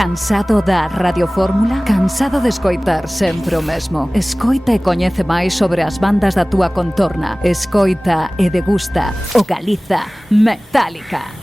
Cansado da radiofórmula? Cansado de escoitar sempre o mesmo? Escoita e coñece máis sobre as bandas da túa contorna. Escoita e degusta o Galiza Metálica.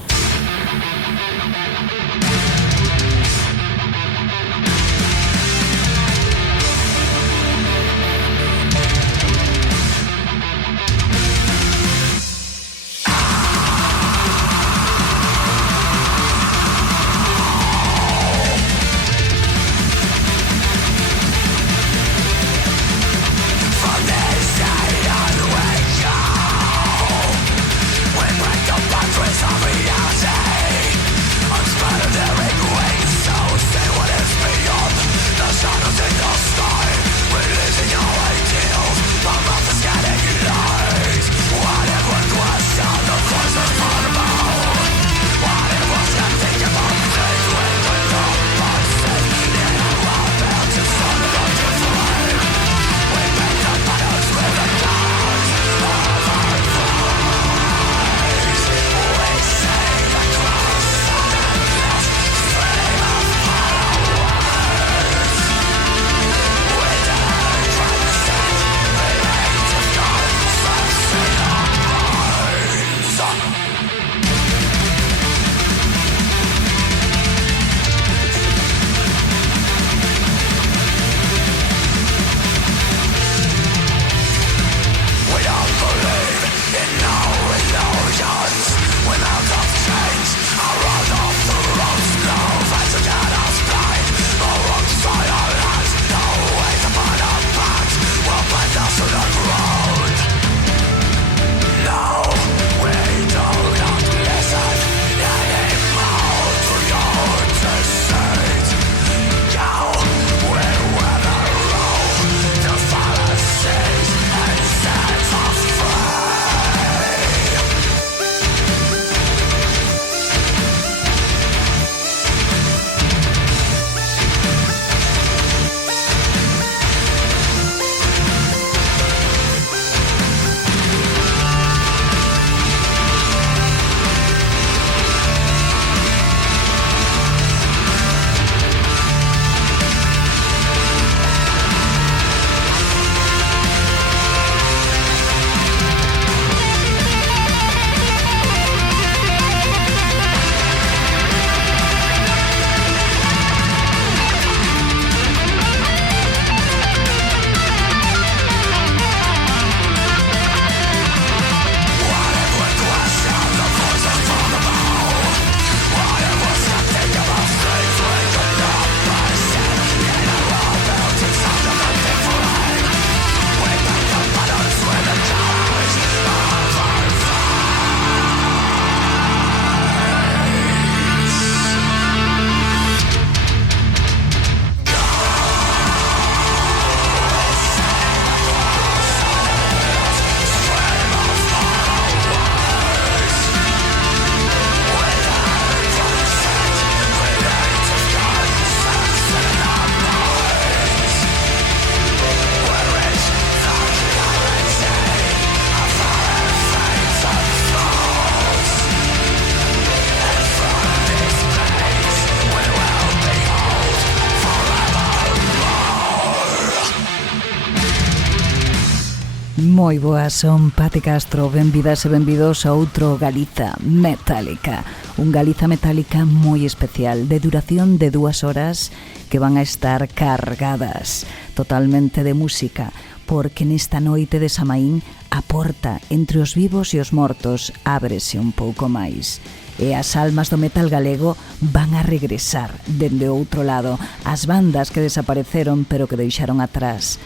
Moi boas, son Pati Castro, benvidas e benvidos a outro Galiza Metálica. Un Galiza Metálica moi especial, de duración de 2 horas, que van a estar cargadas totalmente de música, porque nesta noite de Samaín a porta entre os vivos e os mortos ábrese un pouco máis. E as almas do metal galego van a regresar dende outro lado, as bandas que desapareceron pero que deixaron atrás.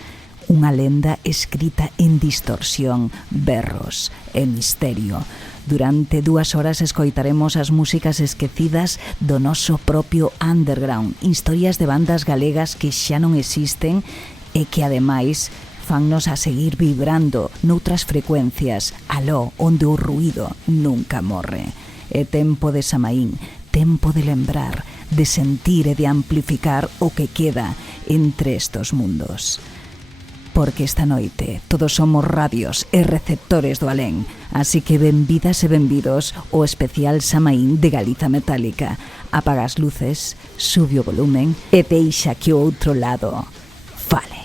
Unha lenda escrita en distorsión, berros e misterio. Durante 2 horas escoitaremos as músicas esquecidas do noso propio underground, historias de bandas galegas que xa non existen e que ademais fannos a seguir vibrando noutras frecuencias, aló onde o ruído nunca morre. É tempo de Samaín, tempo de lembrar, de sentir e de amplificar o que queda entre estos mundos. porque esta noite todos somos radios e receptores do alén. Así que benvidas e benvidos ao especial Samaín de Galiza Metálica. Apaga as luces, sube o volumen e deixa que o outro lado fale.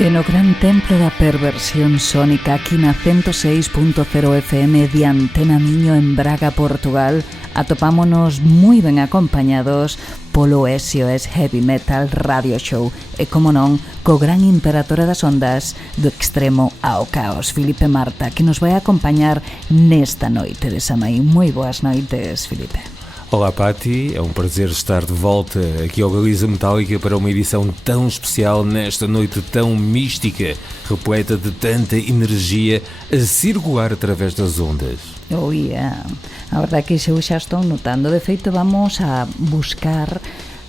E no gran templo da perversión sónica aquí na 106.0 FM de Antena Miño en Braga, Portugal, atopámonos moi ben acompañados polo SOS Heavy Metal Radio Show e, como non, co gran imperatora das ondas do extremo ao caos, Filipe Marta, que nos vai acompañar nesta noite de Samaín. Moi boas noites, Filipe. Olá, Pati, é um prazer estar de volta aqui ao Galiza Metálica para uma edição tão especial nesta noite tão mística, repleta de tanta energia a circular através das ondas. Oh, yeah. A verdade é que eu xa estou notando. De feito, vamos a buscar,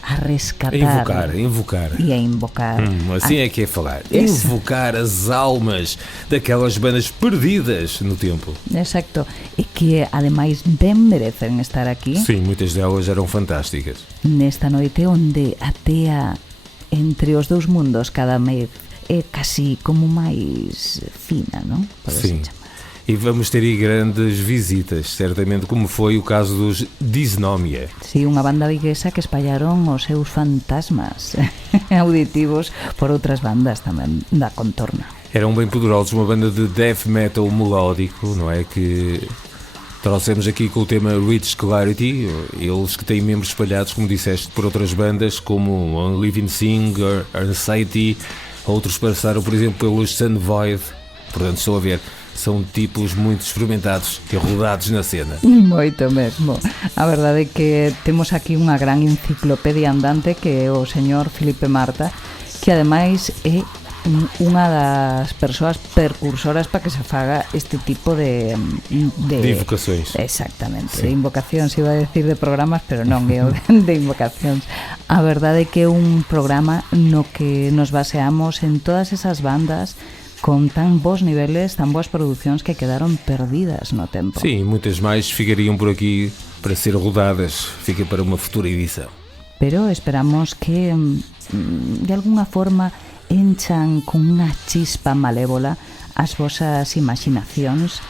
a rescatar... Invocar. E a invocar. Assim é que é falar. Invocar as almas daquelas bandas perdidas no tempo. Exacto. E que, ademais, ben merecen estar aquí. Sim, muitas delas eram fantásticas. Nesta noite onde a tea entre os dous mundos cada vez é casi como máis fina, non? Sim. E vamos ter aí grandes visitas, certamente, como foi o caso dos Dysnomia. Sí, unha banda viguesa que espallaron os seus fantasmas auditivos por outras bandas tamén da contorna. Eram bem poderosos, uma banda de death metal melódico, não é? Que trouxemos aqui com o tema Rich Clarity, eles que têm membros espalhados, como disseste, por outras bandas, como Living Singer, Anxiety, outros passaram, por exemplo, pelos Sun Void, portanto, estou a ver... São tipos muito experimentados e rodados na cena. Moito mesmo. A verdade é que temos aquí unha gran enciclopedia andante que é o señor Filipe Marta, que ademais é unha das persoas percursoras para que se faga este tipo de invocacións. Exactamente, sí. De invocacións, iba a decir de programas, pero non é o de invocacións. A verdade é que é un programa no que nos baseamos en todas esas bandas con tan bons niveles, tan boas producións que quedaron perdidas no tempo. Sim, muitas máis ficariam por aqui para ser rodadas, fica para uma futura edição. Pero esperamos que de alguna forma enchan con unha chispa malévola as vosas imaginacións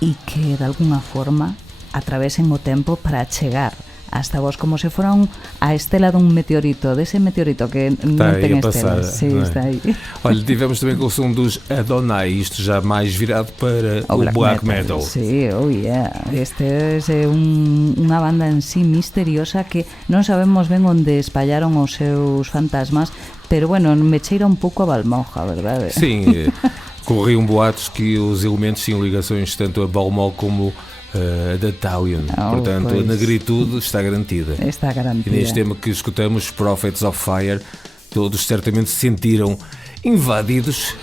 e que de alguna forma atravesen o tempo para chegar hasta vos como se foran a estela dun meteorito, dese meteorito que non ten estelas. Sí, não é? Está aí. Olha, tivemos também com o som dos Adonai, isto já mais virado para o black metal. Sí, oh yeah. Este é unha banda en sí misteriosa que non sabemos ben onde espallaron os seus fantasmas, pero bueno, me cheira un pouco a Balmoja, verdade? Sim, corriam boatos que os elementos tinham ligações tanto a Balmol como da Talion, portanto pois. A negritude está garantida. Está garantida. E neste tema que escutamos, Prophets of Fire, todos certamente se sentiram invadidos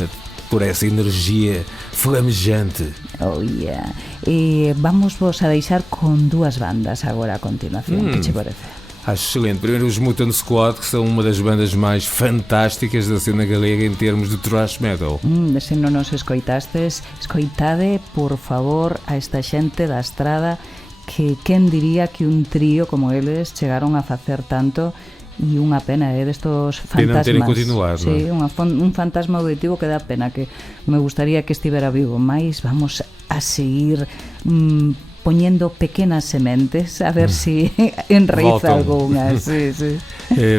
por essa energia flamejante. Oh yeah. E vamos vos a deixar con dúas bandas agora a continuación, que che parece? Acho excelente. Primeiro os Mutant Squad, que são uma das bandas mais fantásticas da cena galega em termos de thrash metal. Se non nos escoitastes, escoitade, por favor, a esta xente da estrada que quen diría que un trío como eles chegaron a facer tanto e unha pena destos fantasmas. Pena terem continuado, sí, non? un fantasma auditivo que dá pena, que me gustaría que estivera vivo, mais vamos a seguir poñendo pequenas sementes a ver se enraiza alguna. Sí, sí.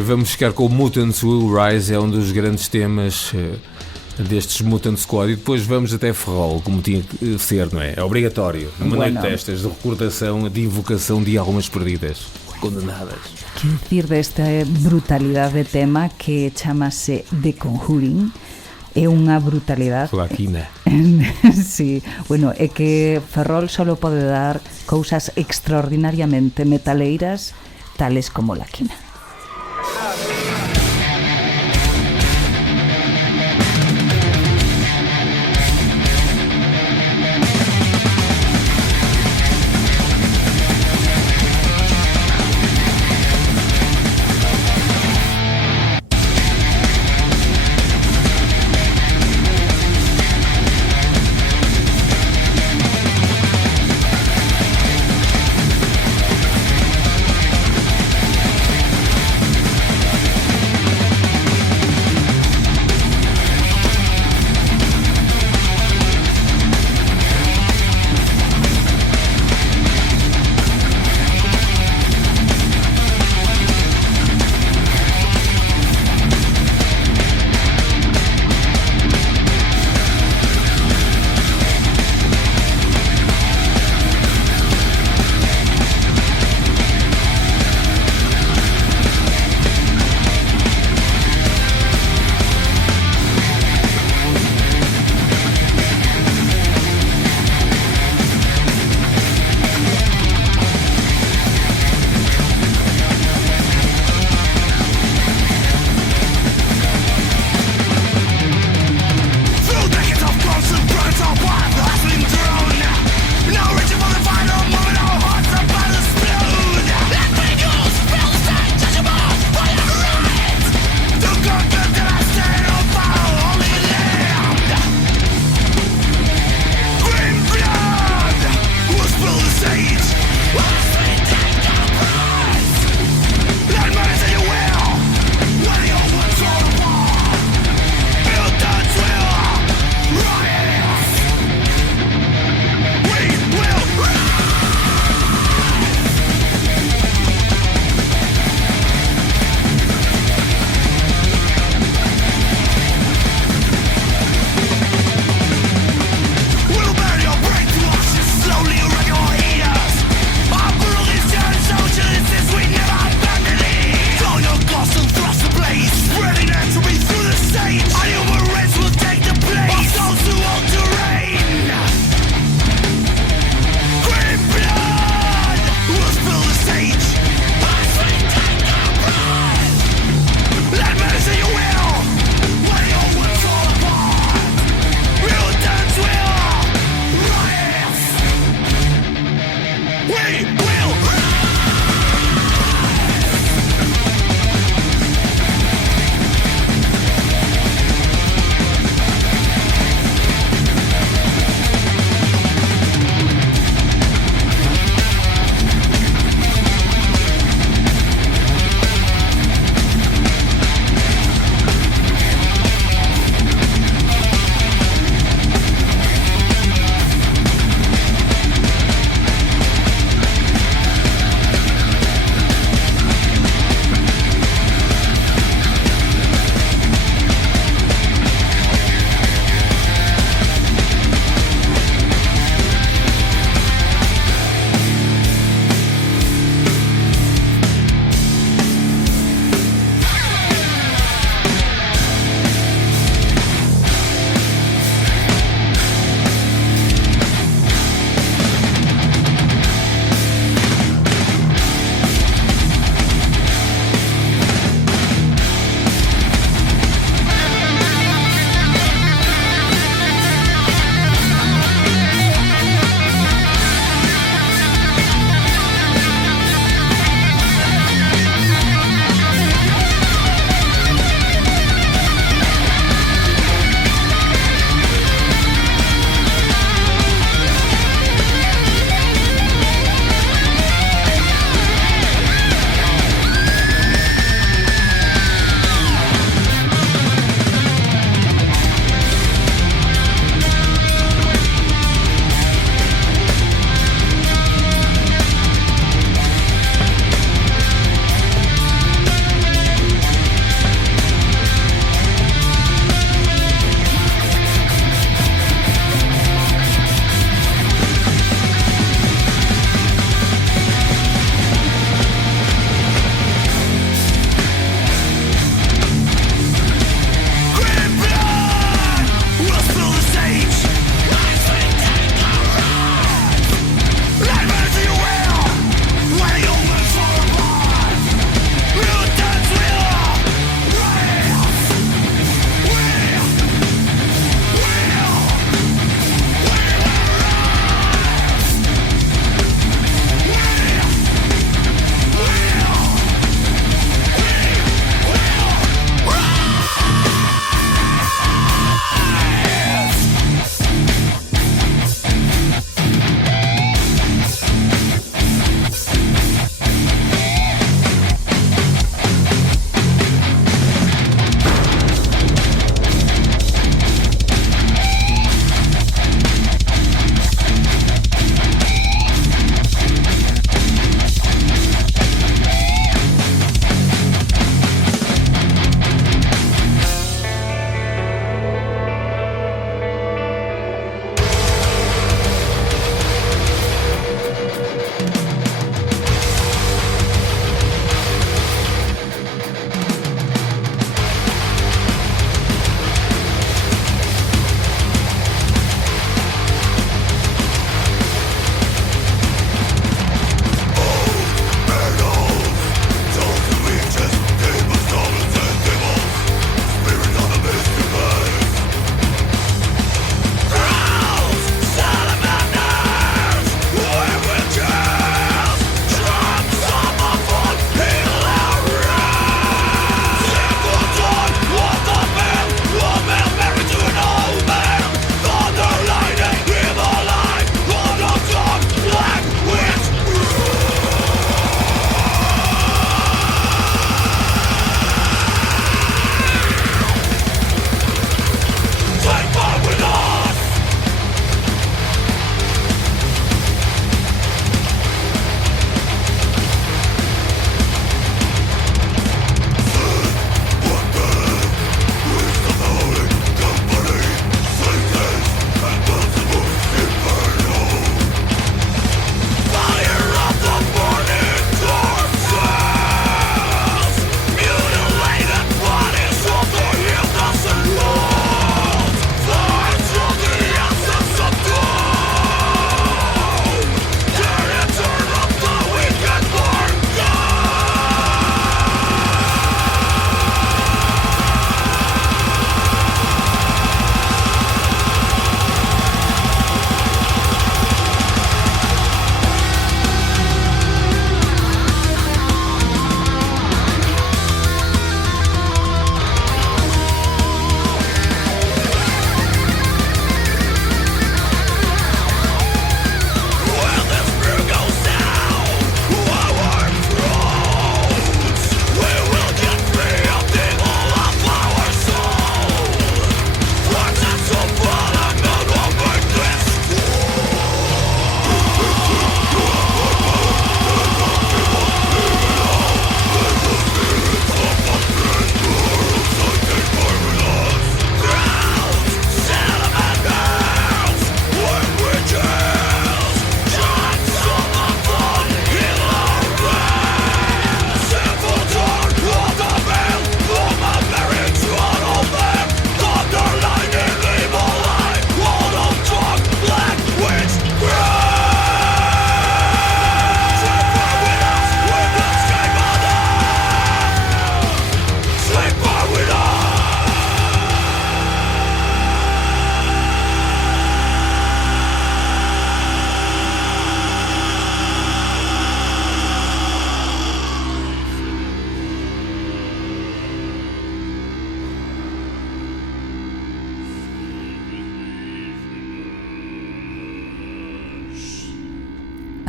Vamos ficar com o Mutants Will Rise, é um dos grandes temas destes Mutant Squad, e depois vamos até Ferrol, como tinha que ser, não é? É obrigatório, numa noite destas de recordação, de invocação de almas perdidas, condenadas. Que decir desta brutalidade de tema que chamase The Conjuring? É unha brutalidade. Flaquina. Sí, bueno, é que Ferrol solo pode dar cousas extraordinariamente metaleiras tales como la quina.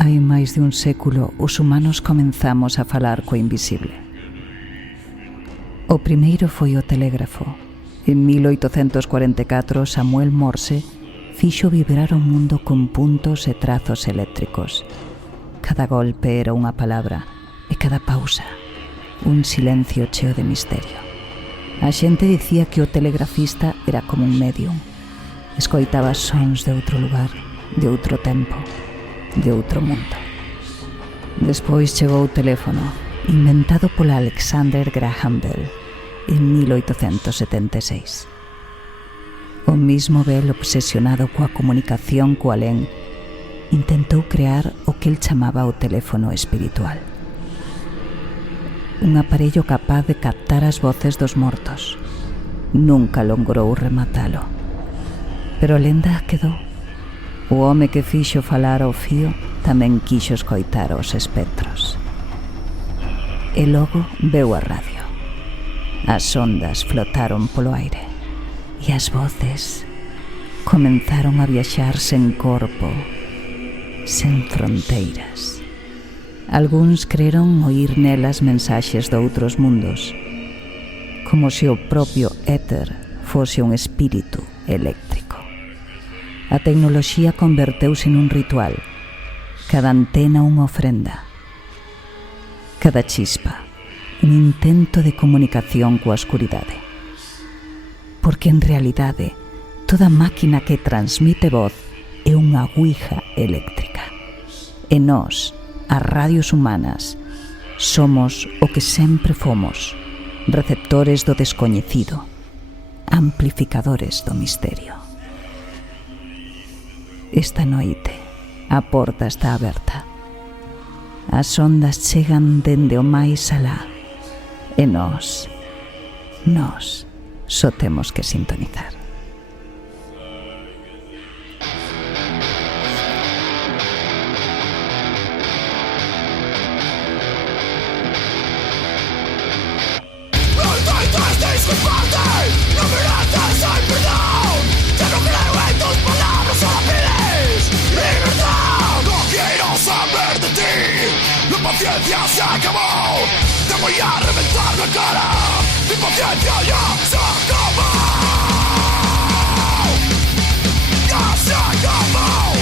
Hai máis de un século, os humanos comenzamos a falar co invisible. O primeiro foi o telégrafo. En 1844, Samuel Morse fixo vibrar o mundo con puntos e trazos eléctricos. Cada golpe era unha palabra e cada pausa un silencio cheo de misterio. A xente dicía que o telegrafista era como un medium. Escoitaba sons de outro lugar, de outro tempo, de outro mundo. Despois chegou o teléfono, inventado pola Alexander Graham Bell en 1876. O mismo Bell, obsesionado coa comunicación co alén, intentou crear o que el chamaba o teléfono espiritual. Un aparello capaz de captar as voces dos mortos. Nunca logrou rematalo. Pero a lenda quedou. O home que fixo falar ao fío tamén quixo escoitar os espectros. E logo veu a radio. As ondas flotaron polo aire e as voces comenzaron a viaxar sen corpo, sen fronteiras. Algúns creron oír nelas mensaxes de outros mundos, como se o propio éter fose un espírito eléctrico. A tecnoloxía converteuse nun ritual, cada antena unha ofrenda, cada chispa un intento de comunicación coa escuridade. Porque en realidade toda máquina que transmite voz é unha ouija eléctrica. E nós, as radios humanas, somos o que sempre fomos, receptores do descoñecido, amplificadores do misterio. Esta noite a porta está aberta. As ondas chegan dende o máis alá e nós só temos que sintonizar. La paciencia se acabó. Te voy a reventar la cara. Mi paciencia ya se acabó. Ya se acabó.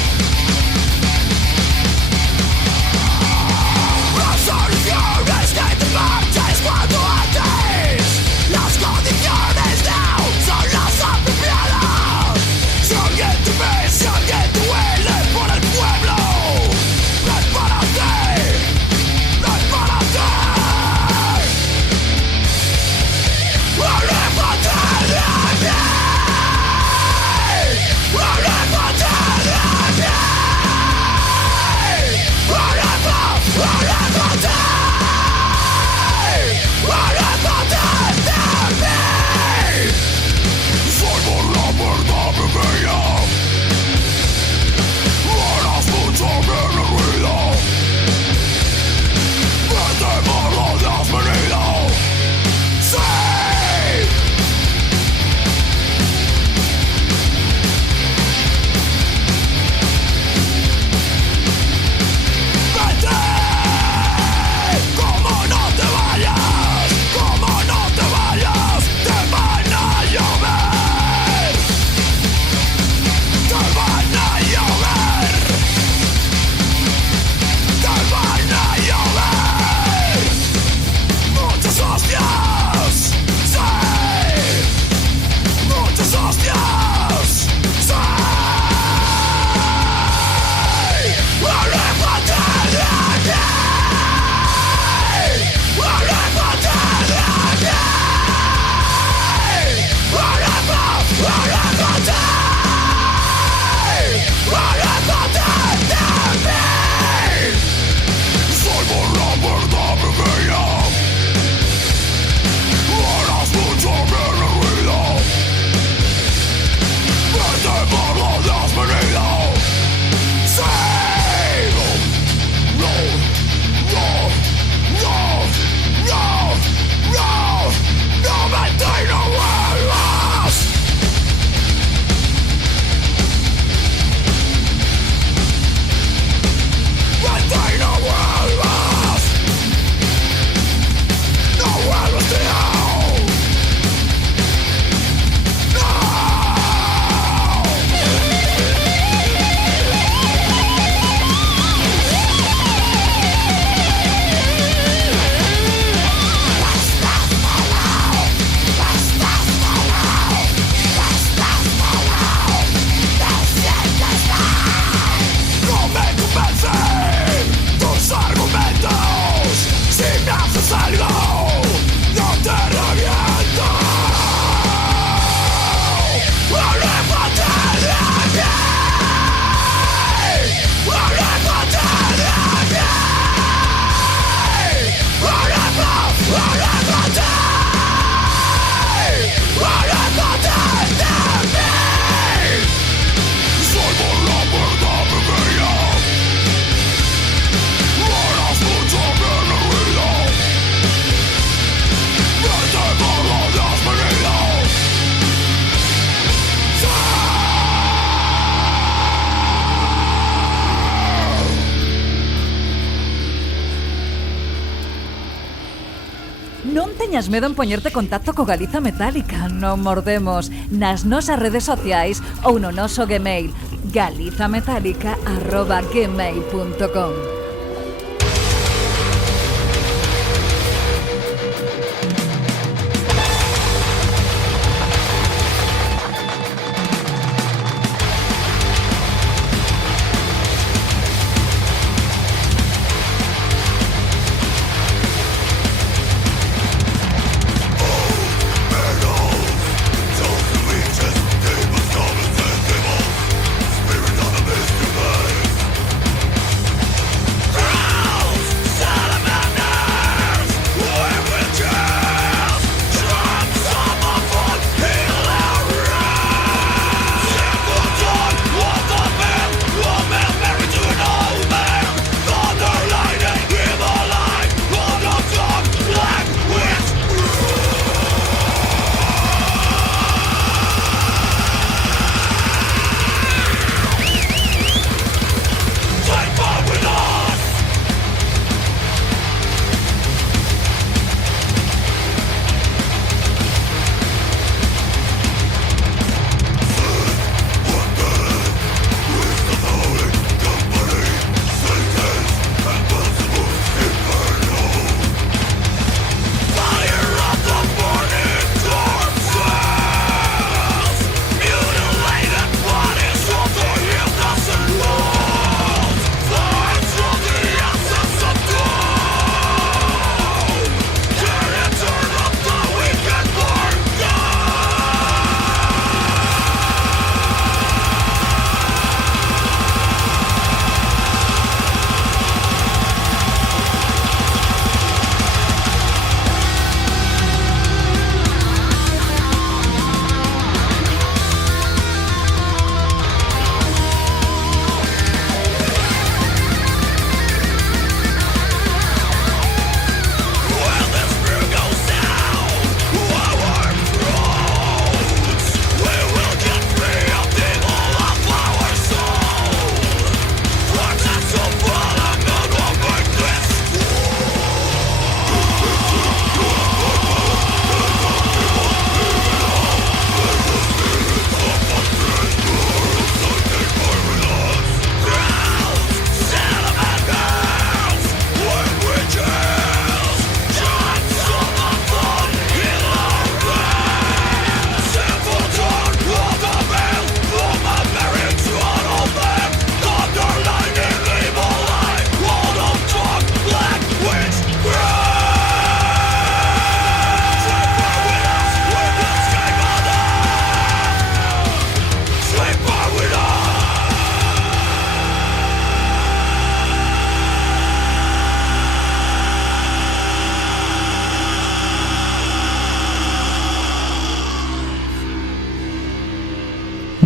La solución es que te marches cuanto antes. Las condiciones now son las apropiadas. Si alguien te ve, si alguien te huele por el pueblo, prepárate. teñas medo en poñerte en contacto co Galiza Metálica. Non mordemos nas nosas redes sociais ou no noso Gmail galizametálica@gmail.com.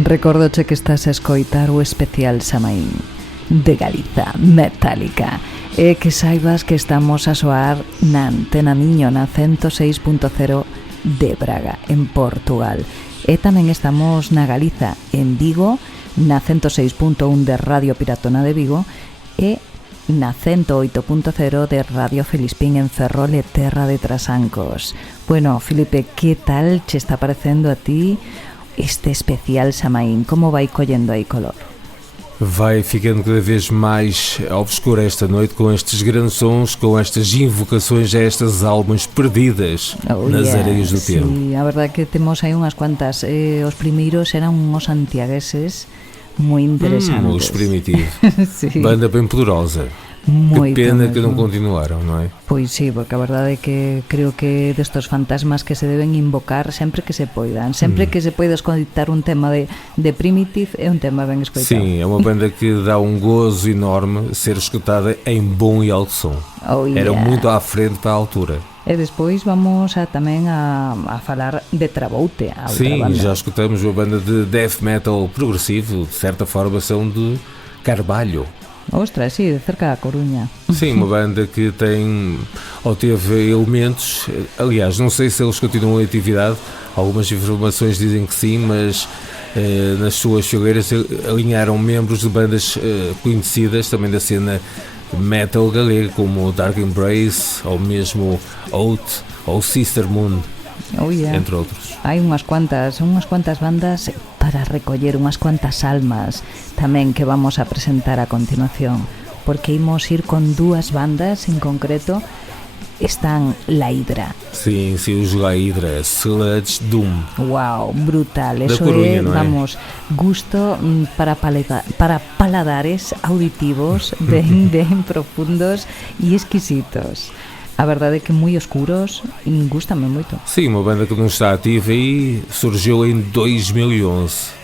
Recórdoche que estás a escoitar o especial Samaín de Galiza Metálica e que saibas que estamos a soar na Antena Miño na 106.0 de Braga, en Portugal, e tamén estamos na Galiza, en Vigo, na 106.1 de Radio Piratona de Vigo e na 108.0 de Radio Felispín en Ferrol e Terra de Trasancos. Bueno, Filipe, que tal che está parecendo a ti este especial Samaín? Como vai collendo aí color? Vai ficando cada vez mais obscura esta noite com estes grandes sons, com estas invocações a estas almas perdidas nas areias do tempo. Sí, a verdade que temos aí unhas cuantas. Os primeiros eran uns santiagueses moi interesantes. Os primitivos. Sí. Banda bem poderosa. Moito, que pena mesmo. que non continuaron, non é? Pois sí, porque a verdade é que creo que destos fantasmas que se deben invocar sempre que se poidan, sempre que se poida escoitar un tema de Primitive é un tema ben escoitado. Sim, é uma banda que dá um gozo enorme ser escutada em bom e alto som. Oh, yeah. Era muito à frente para a altura. E despois vamos tamén a falar de Traboute, a outra Sim, banda. já escutamos uma banda de death metal progressivo, de certa forma são de Carballo. Ostras, sí, de cerca da Coruña. Sim, uma banda que tem ou teve elementos, aliás, não sei se eles continuam em atividade, algumas informações dizem que sim, mas nas suas fileiras alinharam membros de bandas conhecidas também da cena metal galega, como Dark Embrace ou mesmo Oath, ou Sister Moon, entre outros. Hai unhas cuantas bandas para recoller unhas cuantas almas tamén que vamos a presentar a continuación, porque imos ir con dúas bandas en concreto. Están La Hydra. Sim, os La Hydra, Sludge Doom. Wow, brutal. Eso Coruña, é, vamos, gusto para paladares auditivos ben profundos e exquisitos. A verdade é que moi oscuros e gústame moito. Sim, uma banda que não está ativa e surgiu em 2011.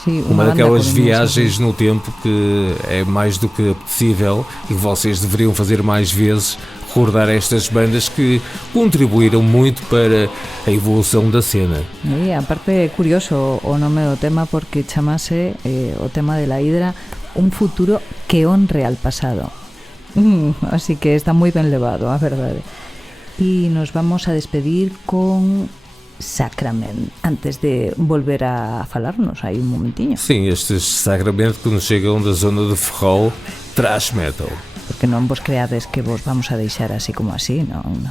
Sí, uma daquelas coruñesa, viagens no tempo que é mais do que apetecível e que vocês deveriam fazer mais vezes, recordar estas bandas que contribuíram muito para a evolução da cena. E aparte é curioso o nome do tema porque chamase o tema de La Hydra un futuro que honre al pasado. Así que está moi ben levado, a verdade. E nos vamos a despedir con Sacrament, antes de volver a falarnos aí un momentiño. Sim, estes Sacrament que nos chegam da zona de Ferrol, thrash metal. Porque non vos creades que vos vamos a deixar así como así, non.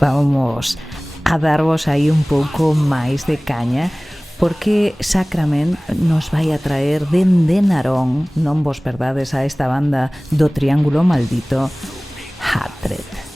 Vamos a darvos aí un pouco máis de caña, porque Sacrament nos vai a traer dende Narón, non vos perdades a esta banda do Triángulo Maldito, Hatred.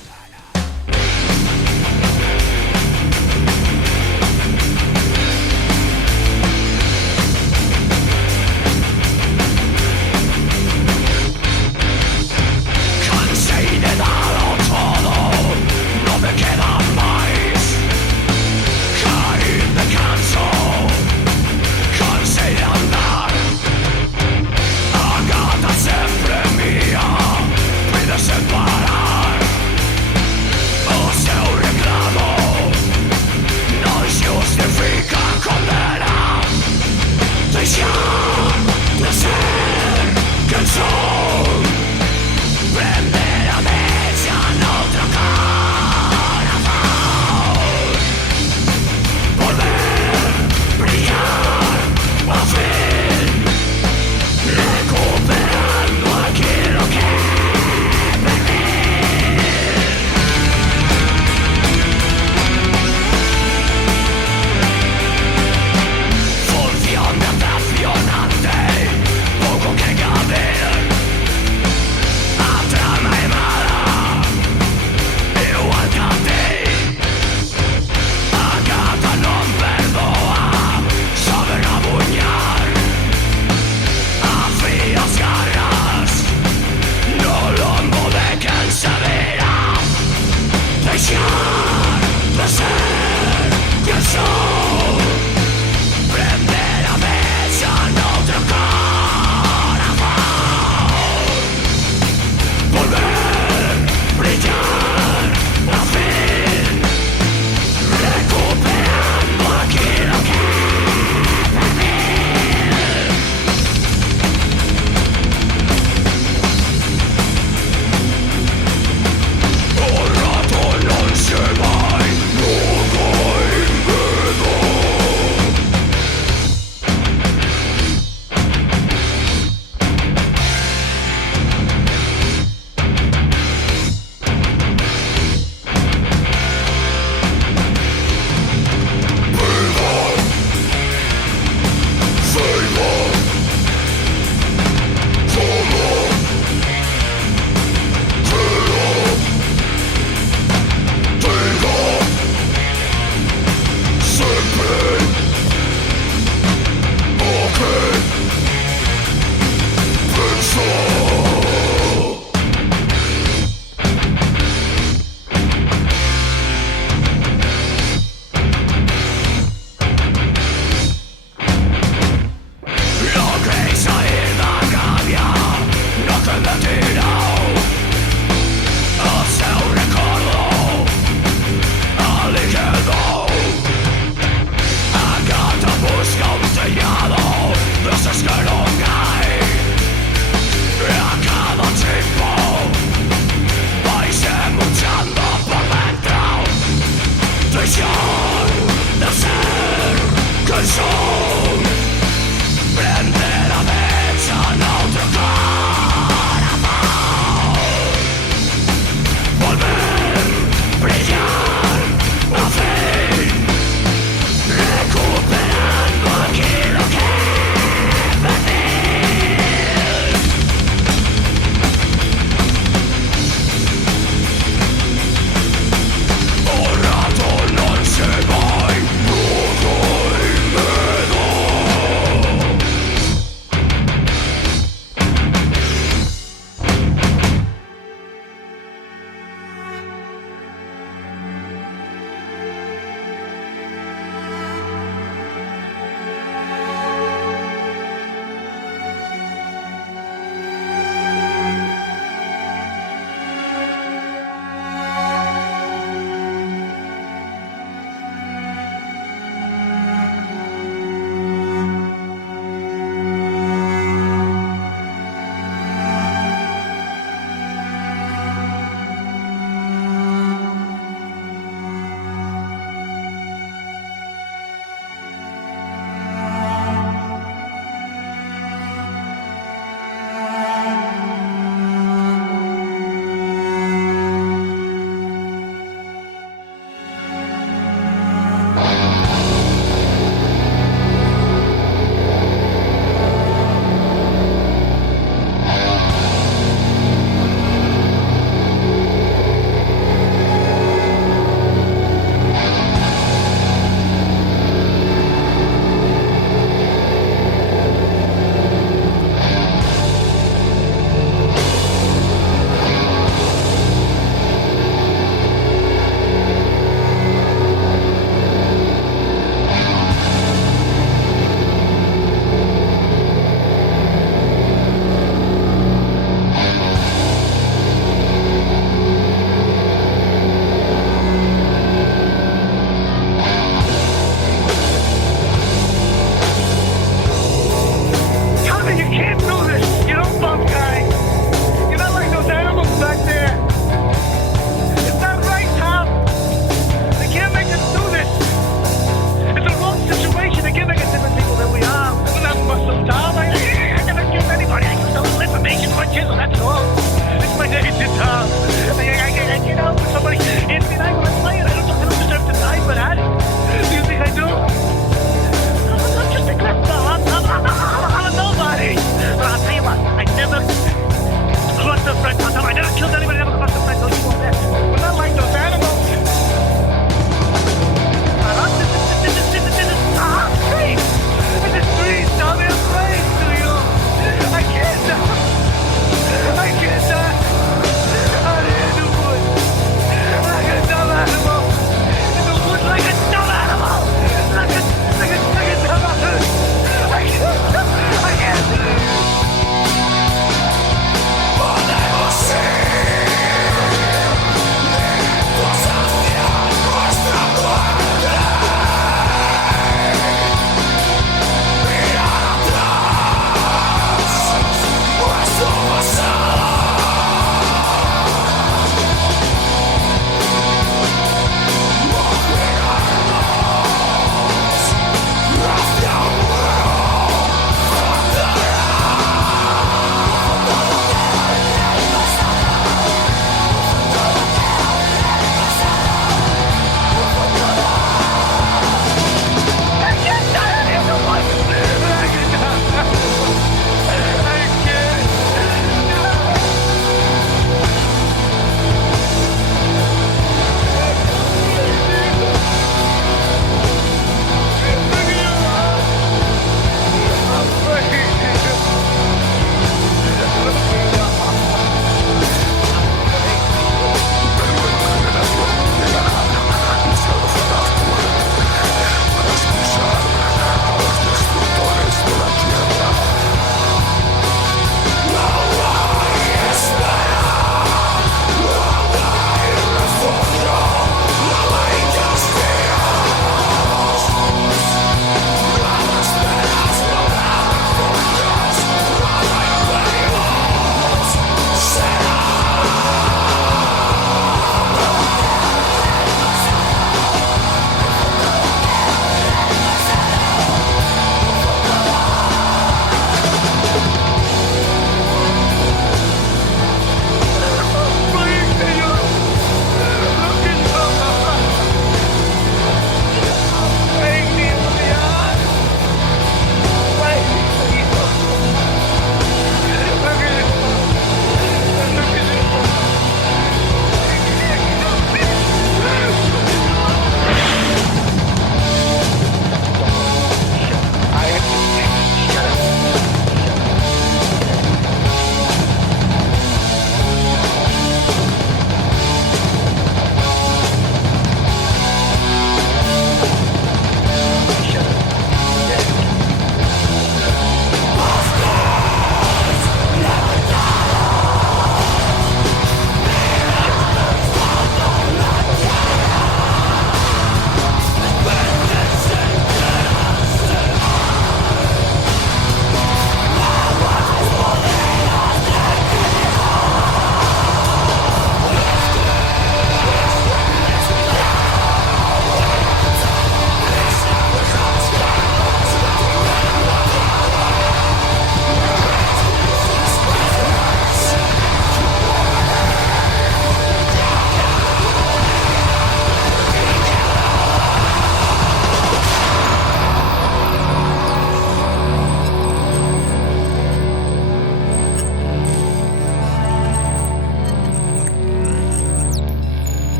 Sempre mía, puede separar.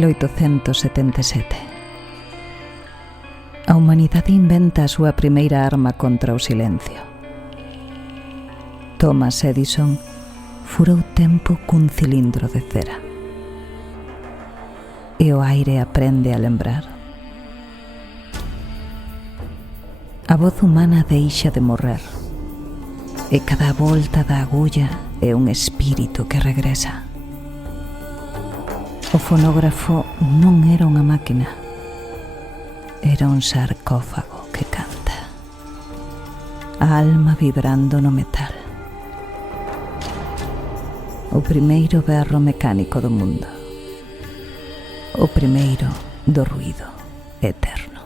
1877. A humanidade inventa a súa primeira arma contra o silencio. Thomas Edison fura o tempo cun cilindro de cera. E o aire aprende a lembrar. A voz humana deixa de morrer. E cada volta da agulla é un espírito que regresa. O fonógrafo non era unha máquina, era un sarcófago que canta, a alma vibrando no metal. O primeiro berro mecánico do mundo, o primeiro do ruído eterno.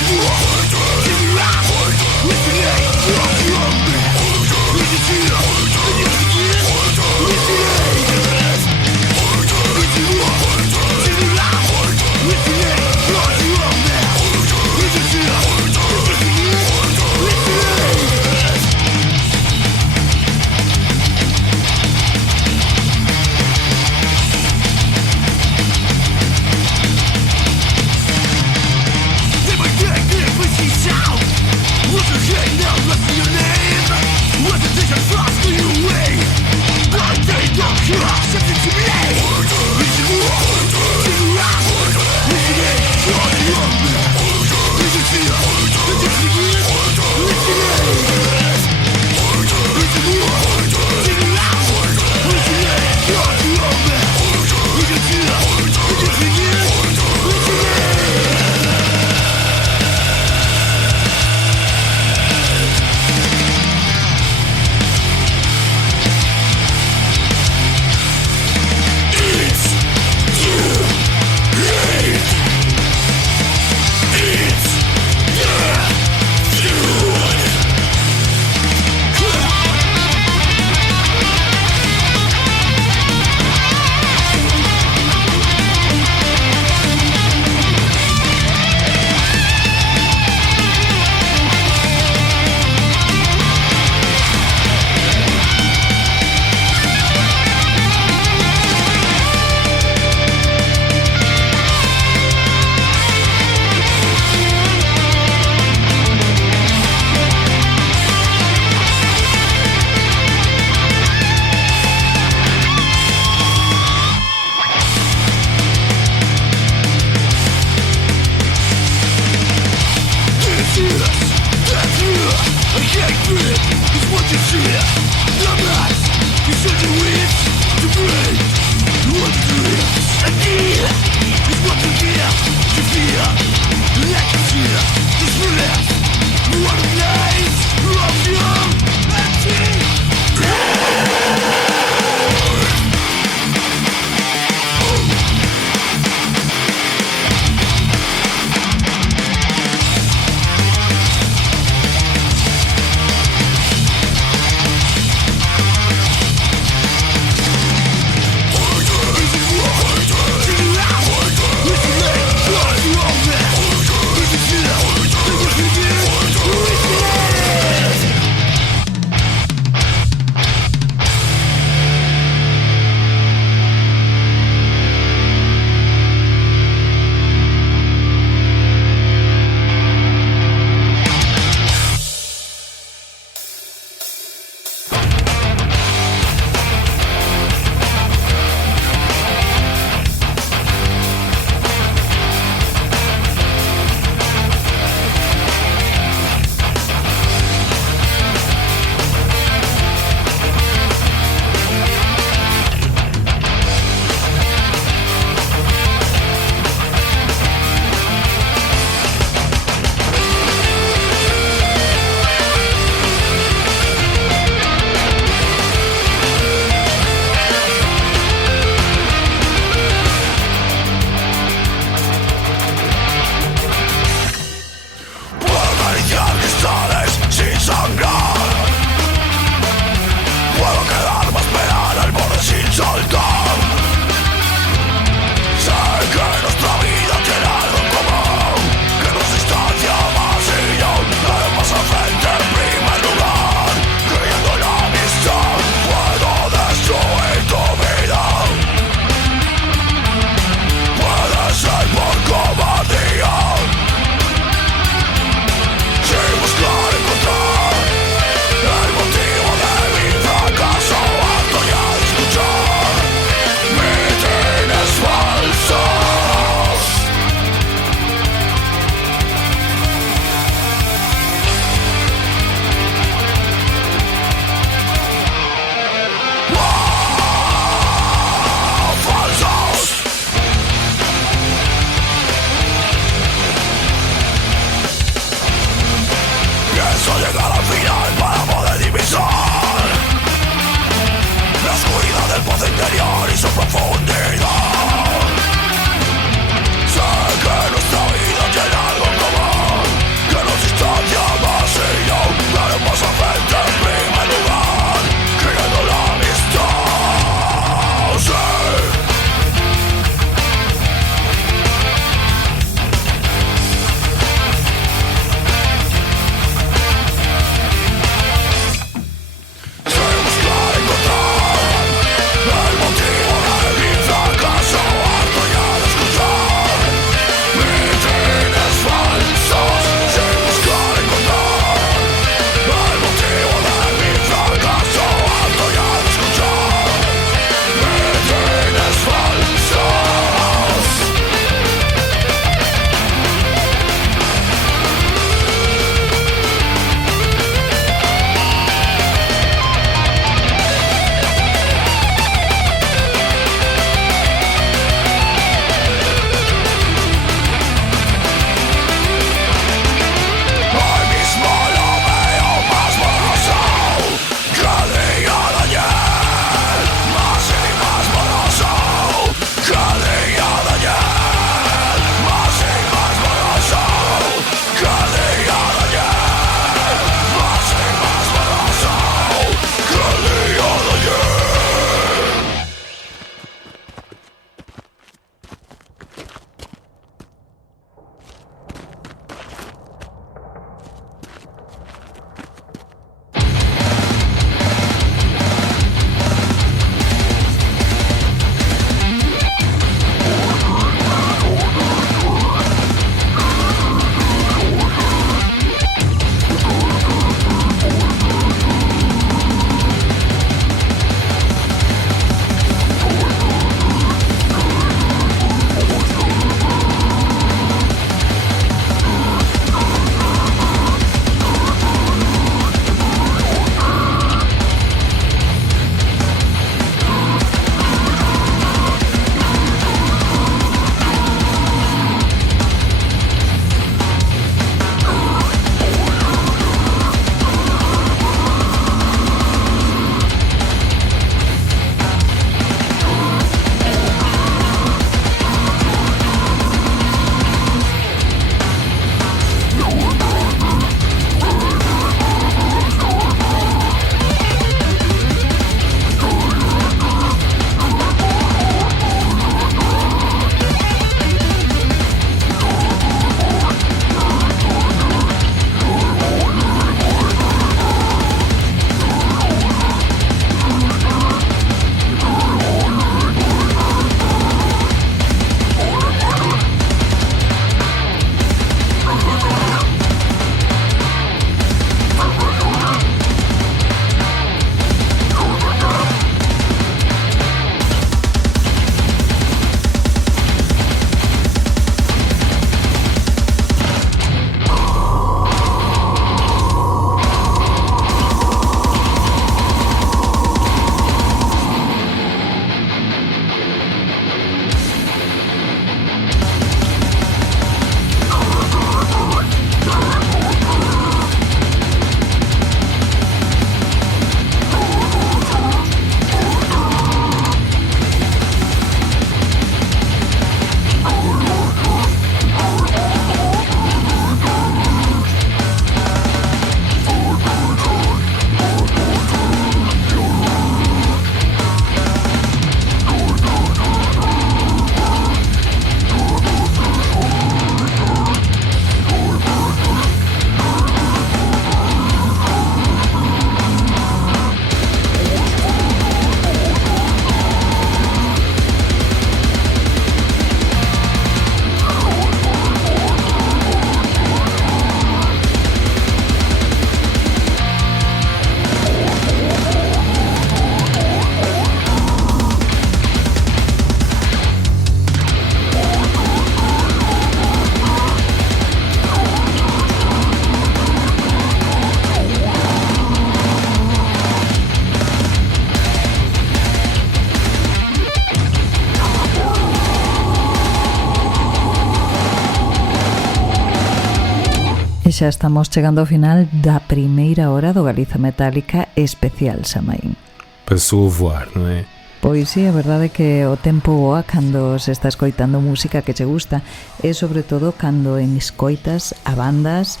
xa estamos chegando ao final da primeira hora do Galiza Metálica especial Samaín. Passou a voar, non é? Pois sí, a verdade é que o tempo voa cando se está escoitando música que che gusta e sobre todo cando en escoitas a bandas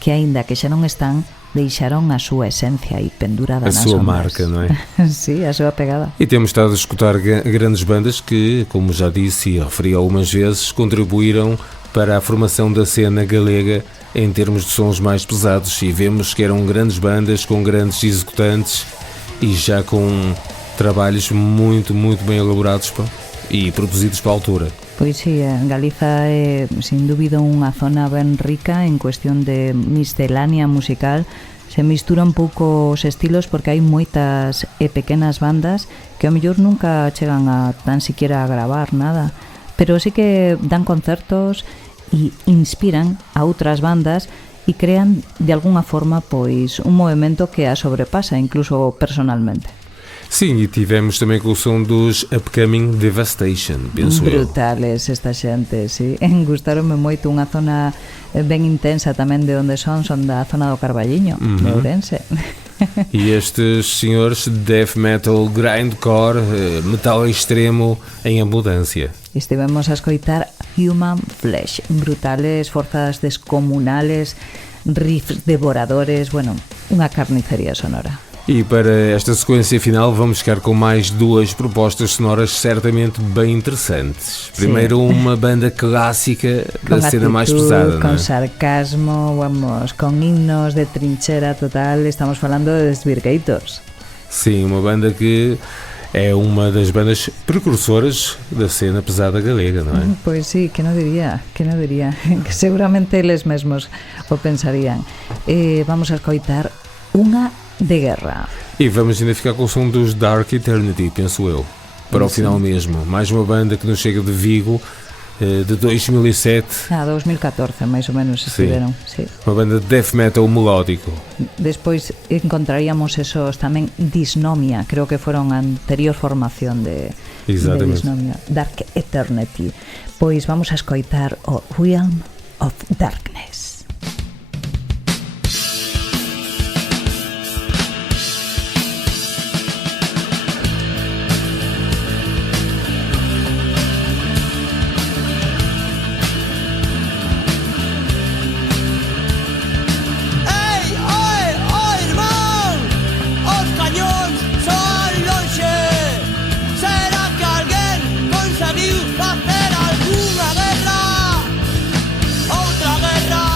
que aínda que xa non están deixaron a súa esencia e pendurada nas A súa ondas. marca, non é? Sí, a súa pegada. E temos estado a escutar grandes bandas que, como já disse e referi algumas vezes, contribuíram para a formação da cena galega em termos de sons mais pesados, e vemos que eram grandes bandas com grandes executantes e já com trabalhos muito, muito bem elaborados e produzidos para a altura. Pois sí, Galiza é sin dúbida unha zona ben rica en cuestión de miscelánea musical. Se mistura un pouco os estilos porque hai moitas e pequenas bandas que ao mellor nunca chegan a tan siquiera a gravar nada, pero sí que dan concertos e inspiran a outras bandas e crean de alguna forma pois un movimento que a sobrepasa incluso personalmente. Sim, e tivemos também com o som dos Upcoming Devastation, penso eu. Brutales esta xente, sí. Gustaronme moito, unha zona ben intensa tamén de onde son da zona do Carballiño, de Ourense. E estes senhores death metal, grindcore, metal extremo em abundância. Estivemos a escoitar Human Flesh, brutales, forzas descomunales, riffs devoradores, bueno, unha carnicería sonora. E para esta sequência final vamos ficar com mais duas propostas sonoras certamente bem interessantes. Primeiro, uma banda clássica da cena mais pesada, con não é? sarcasmo, vamos, con himnos de trinchera total, estamos falando de Desvirgators. Sim, uma banda que é uma das bandas precursoras da cena pesada galega, não é? Pois sí, que non diría, que seguramente eles mesmos o pensarían. Vamos a escoitar unha de guerra. E vamos ainda ficar com o som dos Dark Eternity, penso eu, para o final mesmo. Mais uma banda que nos chega de Vigo, de 2007. 2014, máis ou menos estiveron, sí. Uma banda de death metal melódico. Despois encontraríamos esos tamén Dysnomia, creo que foron a anterior formación de Dysnomia, Dark Eternity. Pois vamos a escoitar o Realm of Darkness. Facer alguna guerra, outra guerra.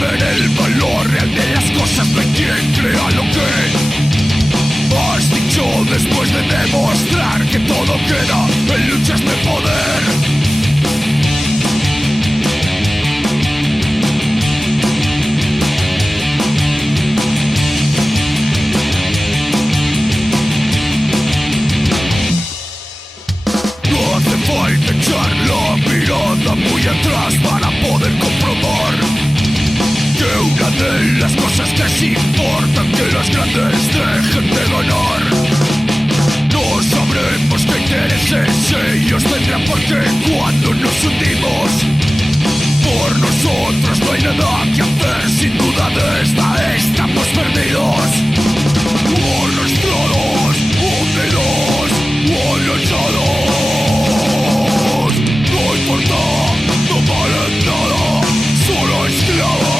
ver el valor real de las cosas, no hay quien crea lo que has dicho después de demostrar que todo queda en luchas de poder. Falta echar la mirada muy atrás para poder comprobar que una de las cosas que sí importan que los grandes dejen de ganar. No sabremos qué intereses ellos tendrán porque cuando nos hundimos por nosotros no hay nada que hacer. Sin duda de esta estamos perdidos o arrastrados, hundidos o lanzados. No importa, no valen nada, solo esclavos.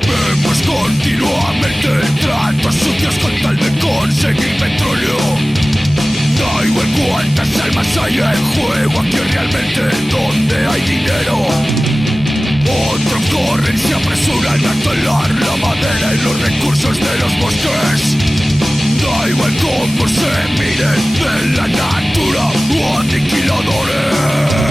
Vemos continuamente tratos sucios con tal de conseguir petróleo. Da igual cuántas almas hay en juego, aquí realmente donde hay dinero. Otros corren, se apresuran a talar la madera y los recursos de los bosques. Da igual cómo se miren de la natura o aniquiladores.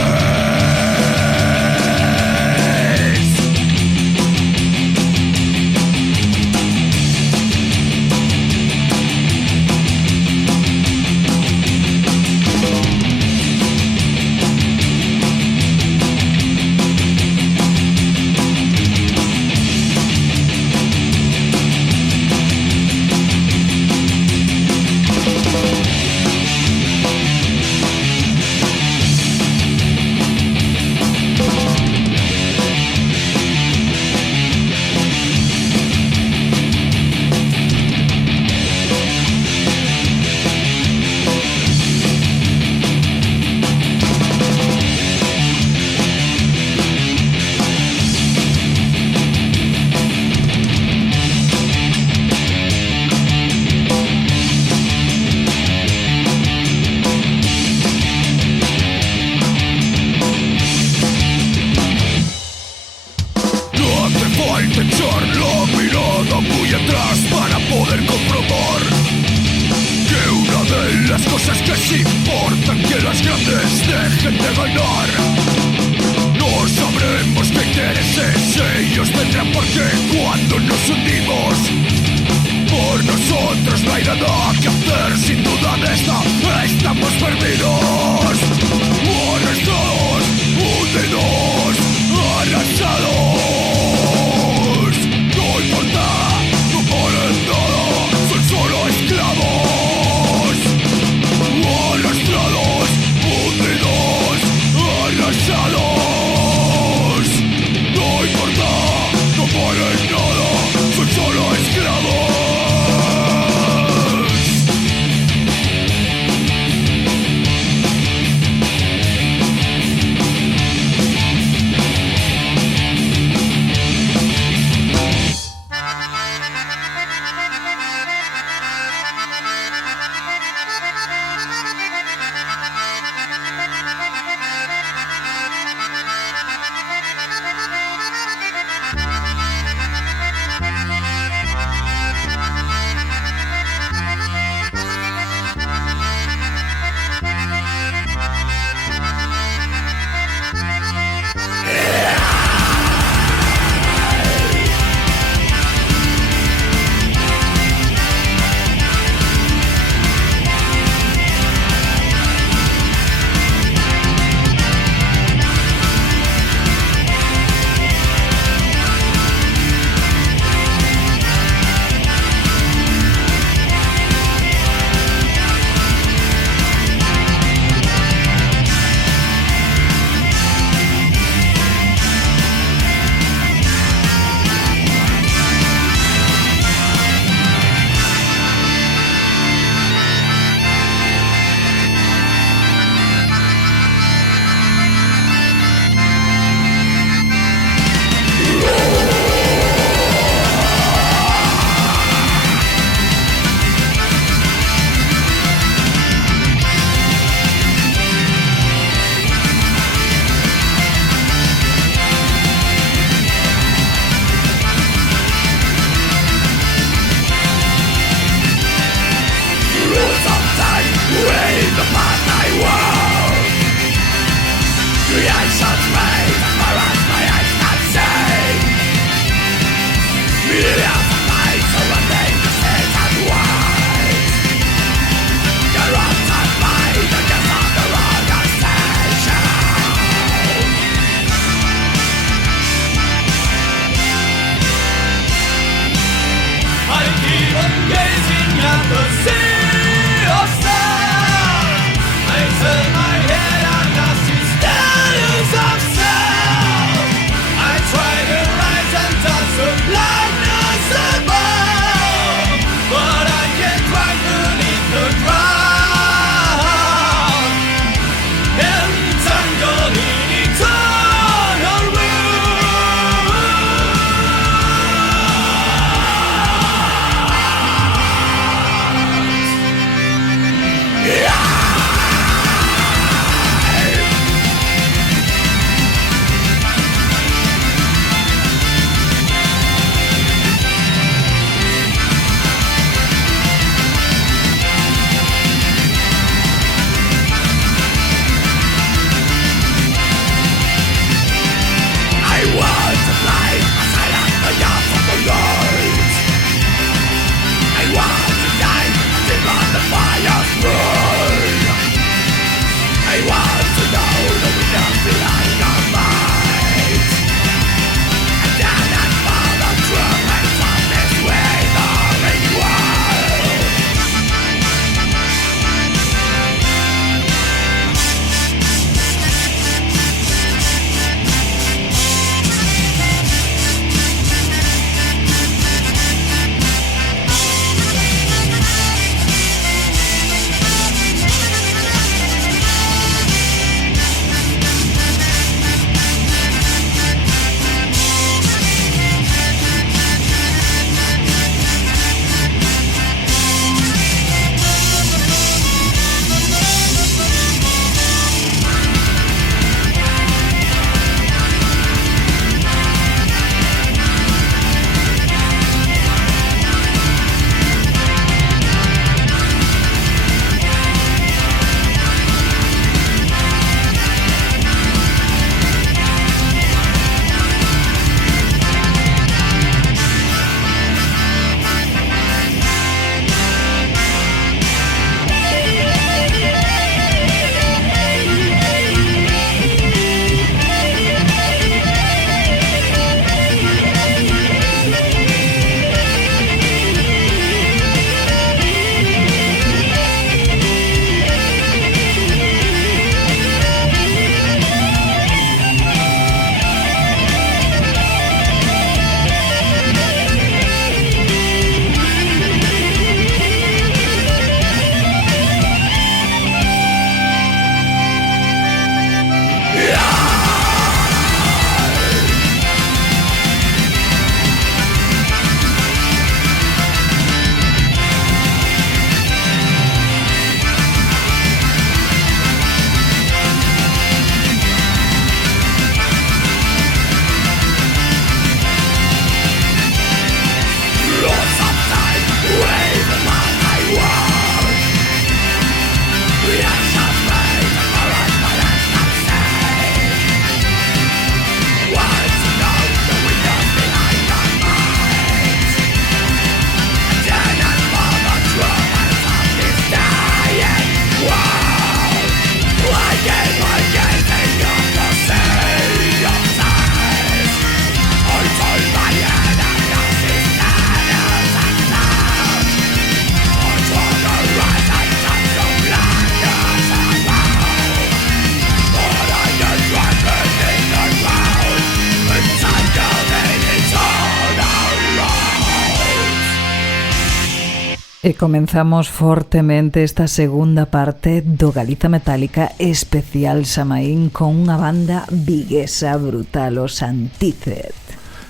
E comenzamos fortemente esta segunda parte do Galiza Metálica especial Samaín con unha banda viguesa brutal, os Antícet.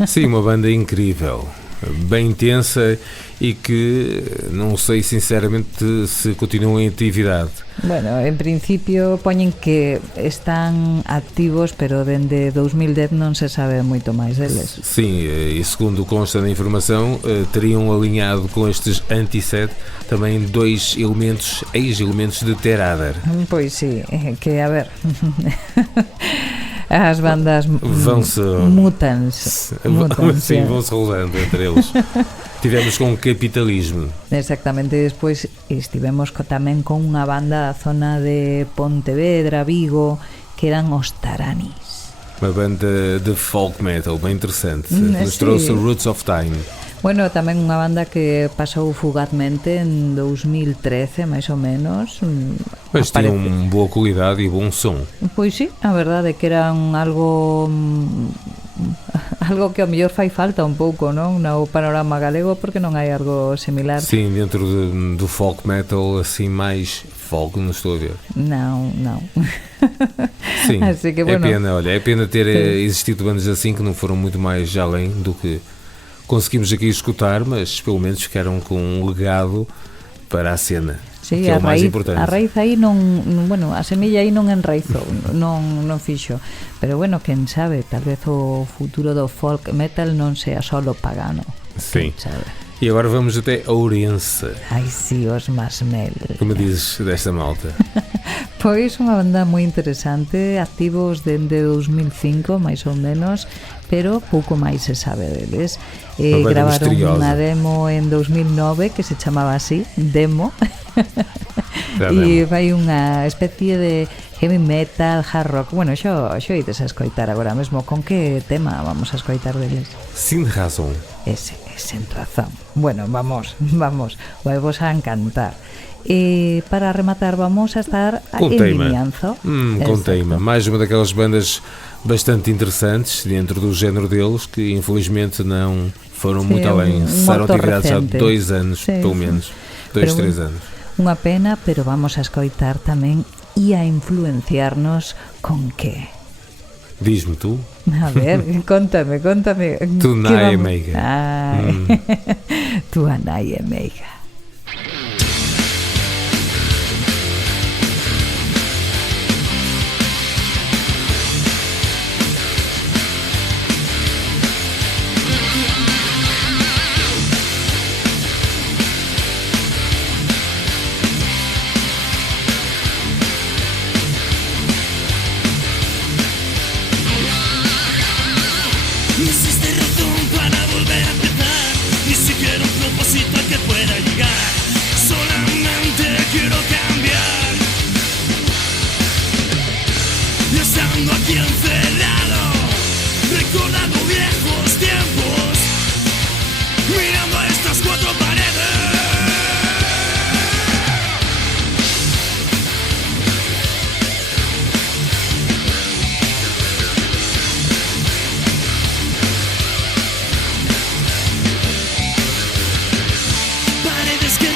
Sim, uma banda incrível, bem intensa e que não sei sinceramente se continuam em atividade. Bueno, en principio poñen que están activos, pero dende 2010 non se sabe moito máis deles. Sim, e segundo consta na informação, teriam alinhado com estes Antícet também dois elementos, ex-elementos de Terradar. Pois sí, que a ver... as bandas mutam-se. Sim, vão-se rolando entre eles. Tivemos com Capitalismo. Exactamente, e despois estivemos tamén con unha banda da zona de Pontevedra, Vigo, que eran os Taranis. Uma banda de folk metal bem interessante. Nos sí. trouxe Roots of Time. Bueno, tamén unha banda que pasou fugazmente en 2013, máis ou menos. Mas tinha boa qualidade e bom som. Pois sí, a verdade é que eran algo que ao mellor fai falta un pouco, non? No panorama galego, porque non hai algo similar. Sim, dentro do folk metal, assim, mais folk, não estou a ver. Não. Sim, Así que, bueno, é pena ter existido bandas assim que não foram muito mais além do que conseguimos aqui escutar, mas pelo menos ficaram com um legado para a cena. Sí, que é o mais importante. A raíz aí bueno, a semilla aí non enraizou, non fixo. Pero bueno, quen sabe, tal vez o futuro do folk metal non sea solo pagano. Sim. E agora vamos até Ourense. Ai, sí, os Masmel. Como dizes desta malta? Pois unha banda moi interesante, activos dende 2005, máis ou menos, pero pouco máis se sabe deles. Gravaron unha demo en 2009 que se chamaba así, Demo. E vai unha especie de heavy metal, hard rock. Bueno, xo ides a escoitar agora mesmo. Con que tema vamos a escoitar deles? Sin razón. Ese, sen razón. Bueno, vamos, vai vos a encantar. Para rematar vamos a estar com en Teima. Vimianzo. Com Teima, mais uma daquelas bandas bastante interessantes dentro do género deles, que infelizmente não foram muito além. Cessaram atividades há 2 anos, pelo menos 2, 3 anos. Unha pena, pero vamos a escoitar tamén e a influenciarnos con que? Diz-me tu. A ver, contame. Tu nai e meiga. Tu nai e meiga. Hiciste razón para volver a empezar. Ni siquiera un propósito al que pueda llegar. Solamente quiero cambiar. Y estando aquí encerrado, recordando viejos tiempos, mirando a estas 4 paredes. Paredes que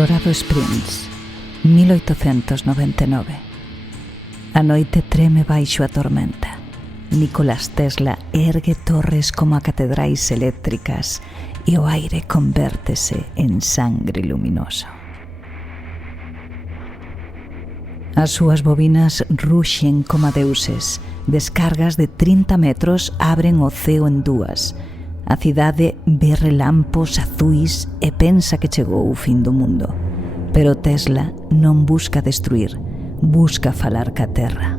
Colorado Springs, 1899. A noite treme baixo a tormenta. Nicolás Tesla ergue torres como a catedrais eléctricas e o aire convértese en sangre luminoso. As súas bobinas ruxen como deuses. Descargas de 30 metros abren o ceo en dúas. A cidade ve relampos azuis e pensa que chegou o fin do mundo. Pero Tesla non busca destruir, busca falar ca terra.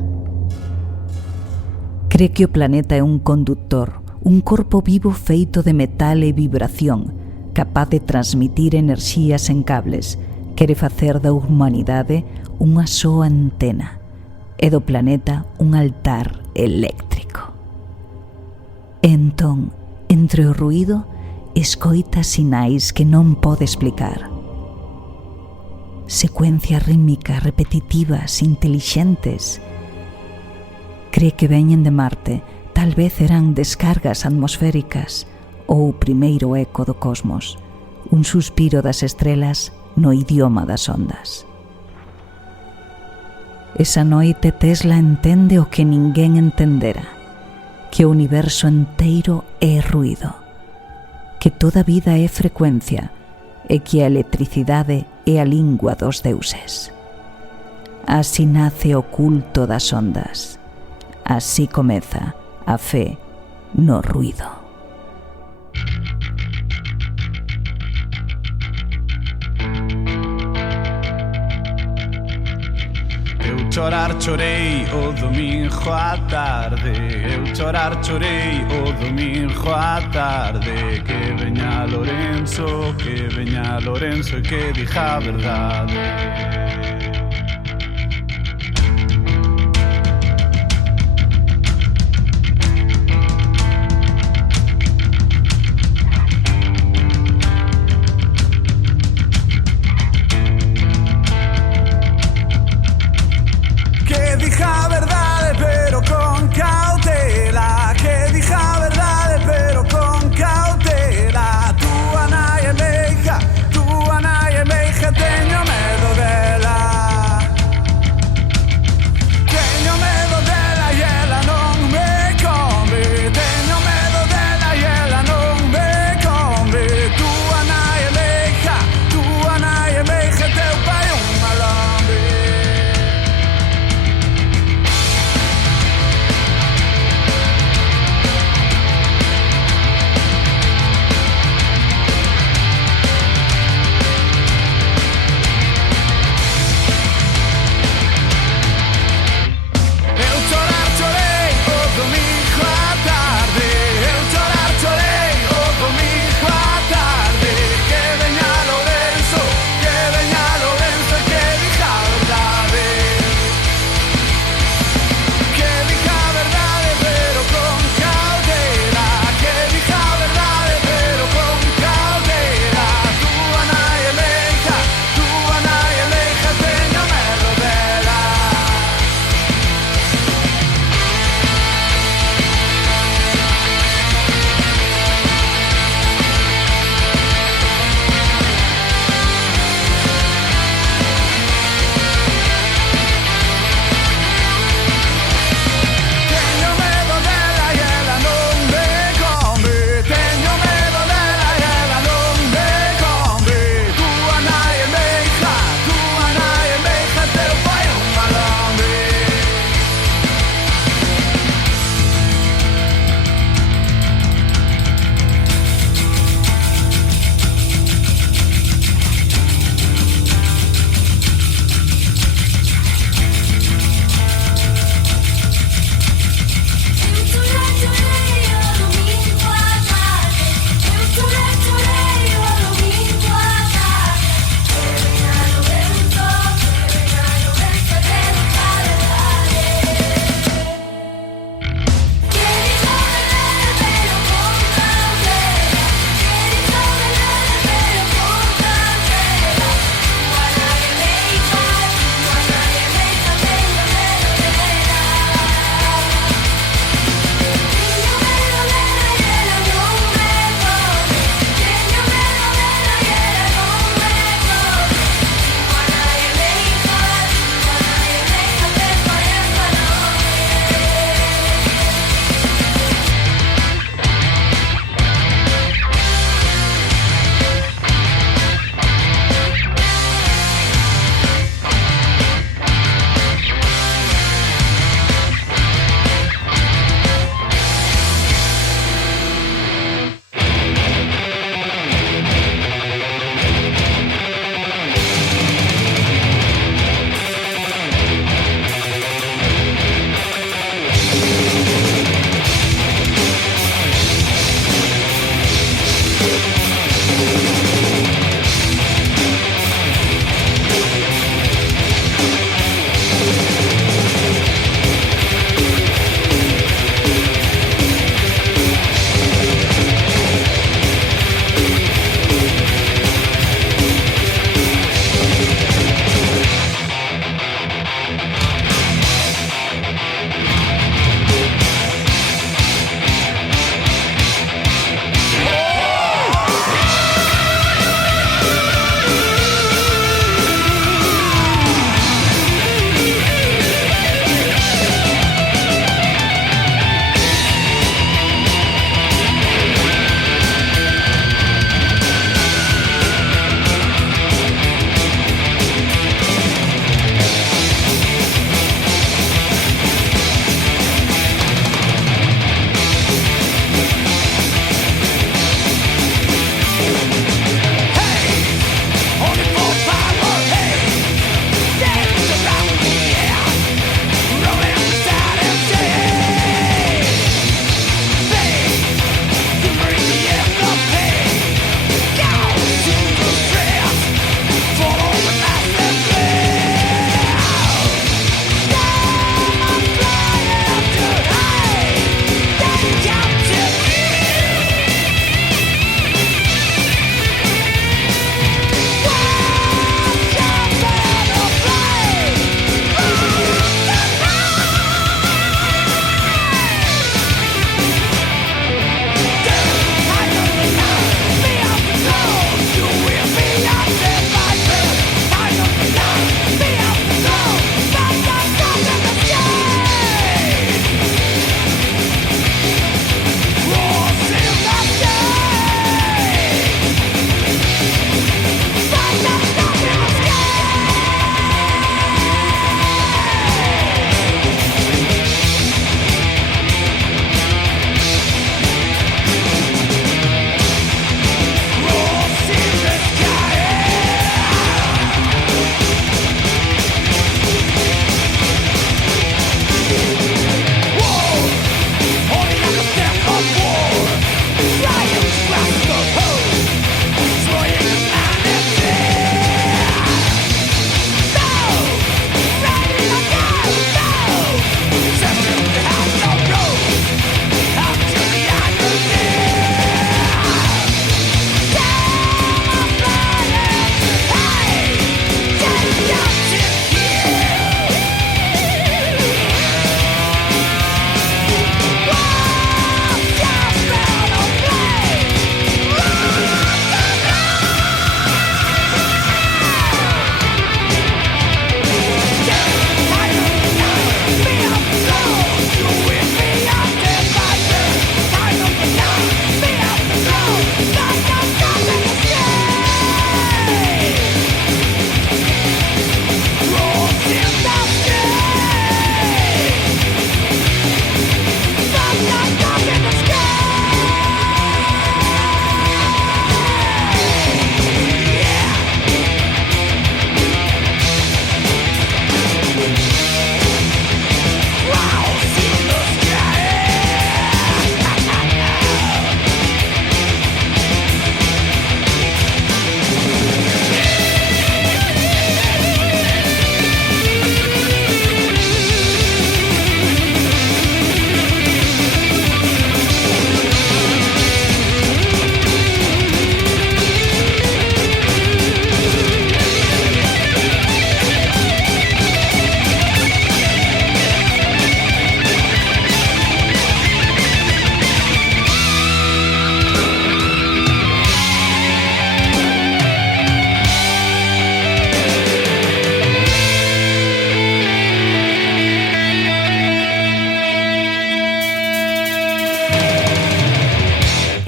Cree que o planeta é un conductor, un corpo vivo feito de metal e vibración, capaz de transmitir enerxías en cables. Quere facer da humanidade unha soa antena e do planeta un altar eléctrico. Entón, entre o ruído, escoita sinais que non pode explicar. Secuencias rítmicas repetitivas, intelixentes. Cree que veñen de Marte, tal vez eran descargas atmosféricas ou o primeiro eco do cosmos, un suspiro das estrelas no idioma das ondas. Esa noite Tesla entende o que ninguén entendera, que o universo enteiro é ruído, que toda vida é frecuencia e que a electricidade é a lingua dos deuses. Así nace o culto das ondas. Así comeza a fe no ruído. Eu chorar chorei o domingo á tarde. Eu chorar chorei o domingo á tarde. Que veña Lorenzo e que diga a verdade. Teño medo de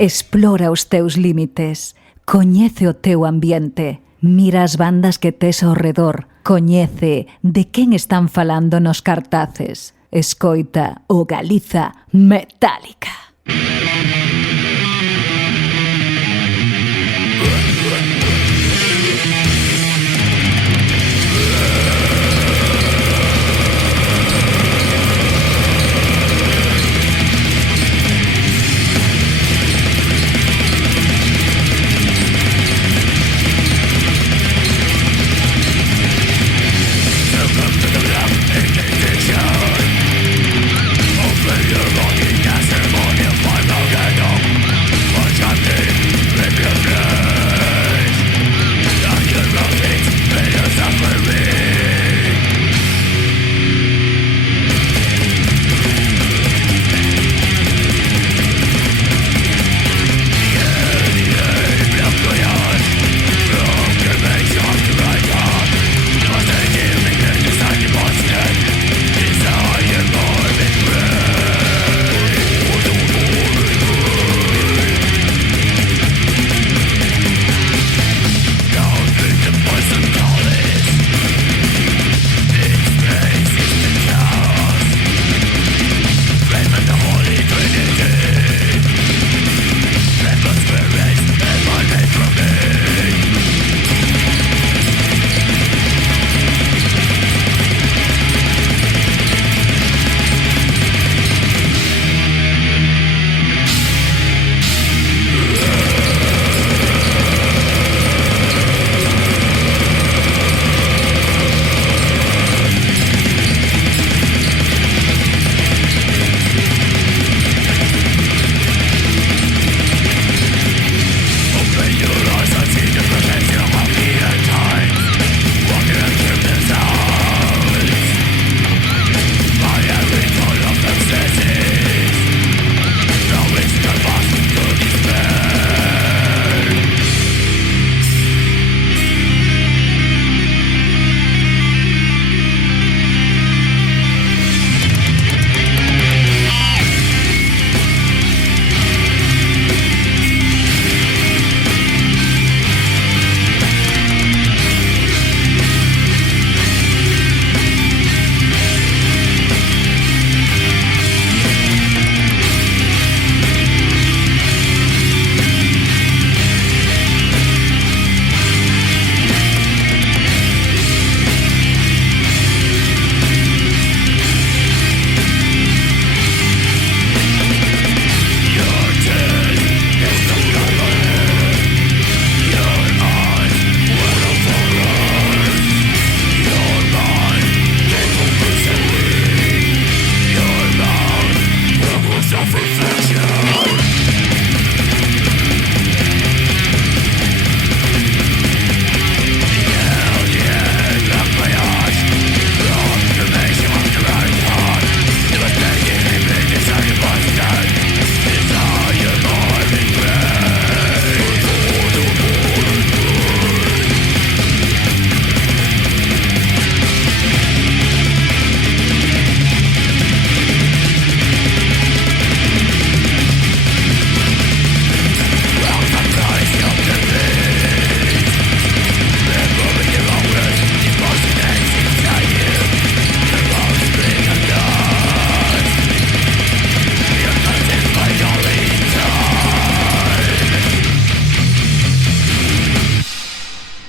Explora os teus límites. Coñece o teu ambiente. Mira as bandas que tes ao redor. Coñece de quen están falando nos cartaces. Escoita o Galiza Metálica.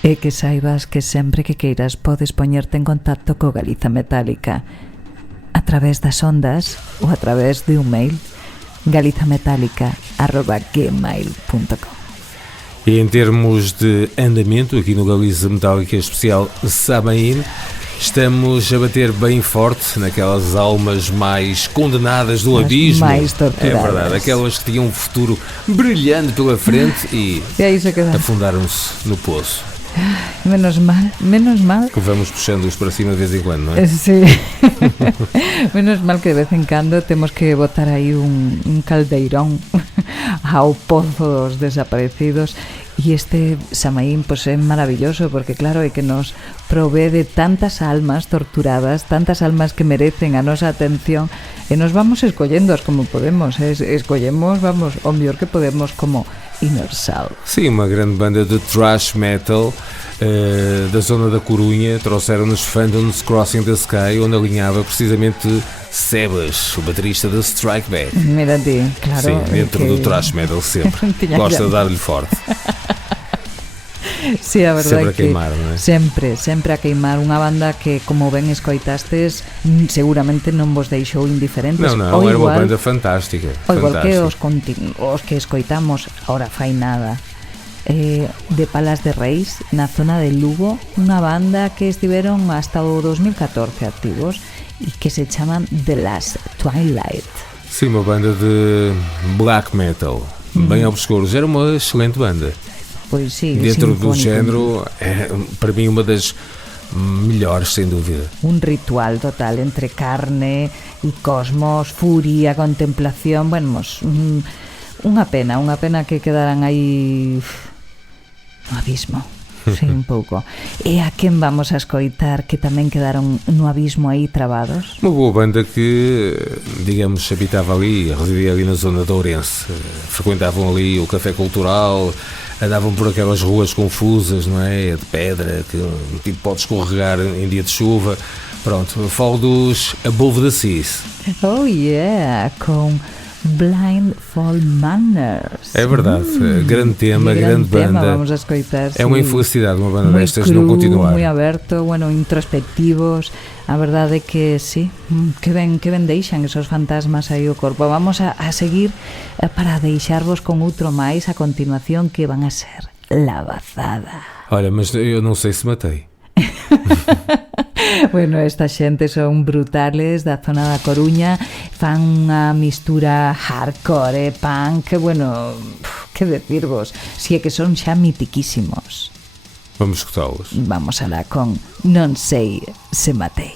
E que saibas que sempre que queiras podes poñerte en contacto co Galiza Metálica a través das ondas ou a través de un mail galizametálica@gmail.com. E em termos de andamento, aqui no Galiza Metálica especial Samaim, estamos a bater bem forte naquelas almas mais condenadas do abismo. Mais torturadas. É verdade, aquelas que tinham um futuro brilhante pela frente e afundaram-se no poço. Menos mal. Que vamos puxando-os para cima de vez em quando, não é? Sí. Menos mal que de vez en cando temos que botar aí un caldeirón ao pozo dos desaparecidos. E este Samaín pues é maravilloso porque claro, é que nos provee de tantas almas torturadas, tantas almas que merecen a nosa atención, e nos vamos escollendoas como podemos, escollemos, vamos, o mellor que podemos como Inner South. Sim, uma grande banda de thrash metal da zona da Corunha. Trouxeram-nos Phantoms Crossing the Sky, onde alinhava precisamente Sebas, o baterista da Strike Back. Mira ti, claro. Sim, dentro do thrash metal sempre. Gosta de dar-lhe forte. Sí, a verdade sempre a que queimar, non é? sempre a queimar. Unha banda que, como ben escoitastes, seguramente non vos deixou indiferentes. Non, O era igual, uma banda fantástica. o igual que fantástica. os que escoitamos ahora fai nada, de Palas de Reis, na zona de Lugo, unha banda que estiveron hasta o 2014 activos e que se chaman The Last Twilight. Sim, uma banda de black metal, bem obscuros. Era uma excelente banda. Pois sí, Dentro do sinfónico. género, é para mim uma das melhores, sem dúvida. Un ritual total entre carne e cosmos, furia, contemplación. Bueno, unha pena que quedaran aí no abismo. Sí, un pouco. E a quen vamos a escoitar que tamén quedaron no abismo aí trabados? Uma boa banda que, digamos, habitava ali, residia ali na zona de Ourense. Frequentavam ali o Café Cultural, andavam por aquelas ruas confusas, não é? De pedra, que tipo pode escorregar em dia de chuva. Pronto, eu falo dos Above the Seas. Oh yeah, com Blindfold Manners. É verdade, grande tema, grande tema, banda. vamos a escoitar. É uma sí. infelicidade uma banda Moi destas cru, não continuar. moi aberto, bueno, introspectivos. A verdade é que sí, que ben deixan esos fantasmas aí o corpo. Vamos a seguir para deixarvos con outro máis a continuación, que van a ser Lavazada. Olha, mas eu não sei se matei. Bueno, esta xente son brutales, da zona da Coruña, fan unha mistura hardcore, punk, bueno, que decirvos, si é que son xa mitiquísimos. Vamos escutá-los. Vamos alá con Non sei se matei.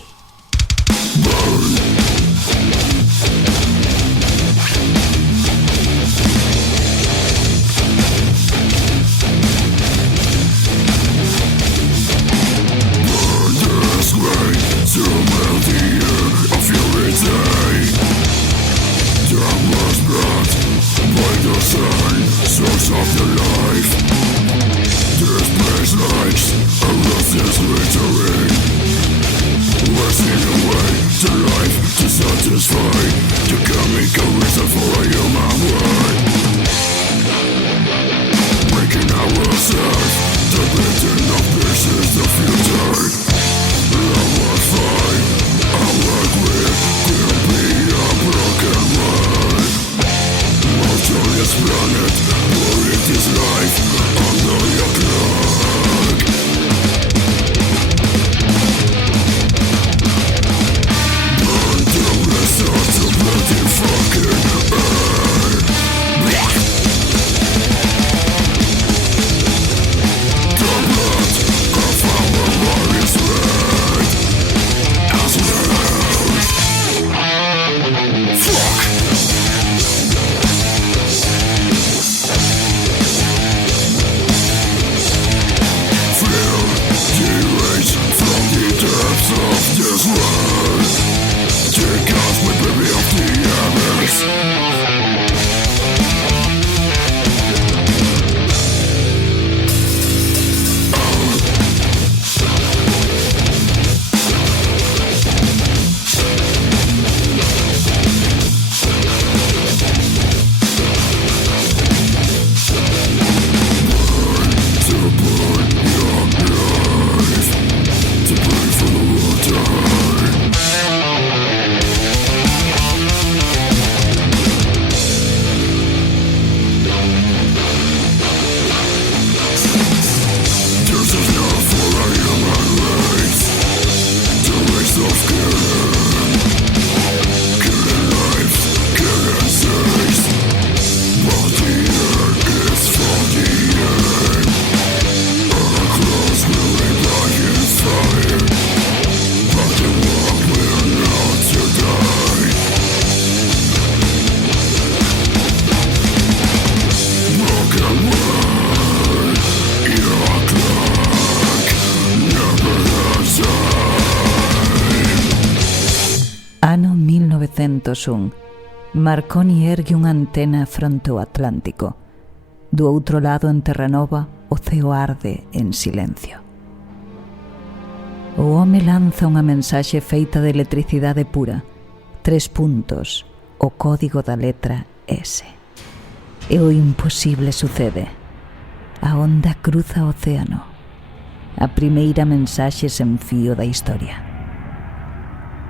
1901, Marconi ergue unha antena fronte ao Atlántico. Do outro lado, en Terranova, o ceo arde en silencio. O home lanza unha mensaxe feita de electricidade pura. 3 puntos, o código da letra S. E o imposible sucede. A onda cruza o océano. A primeira mensaxe sen fío da historia.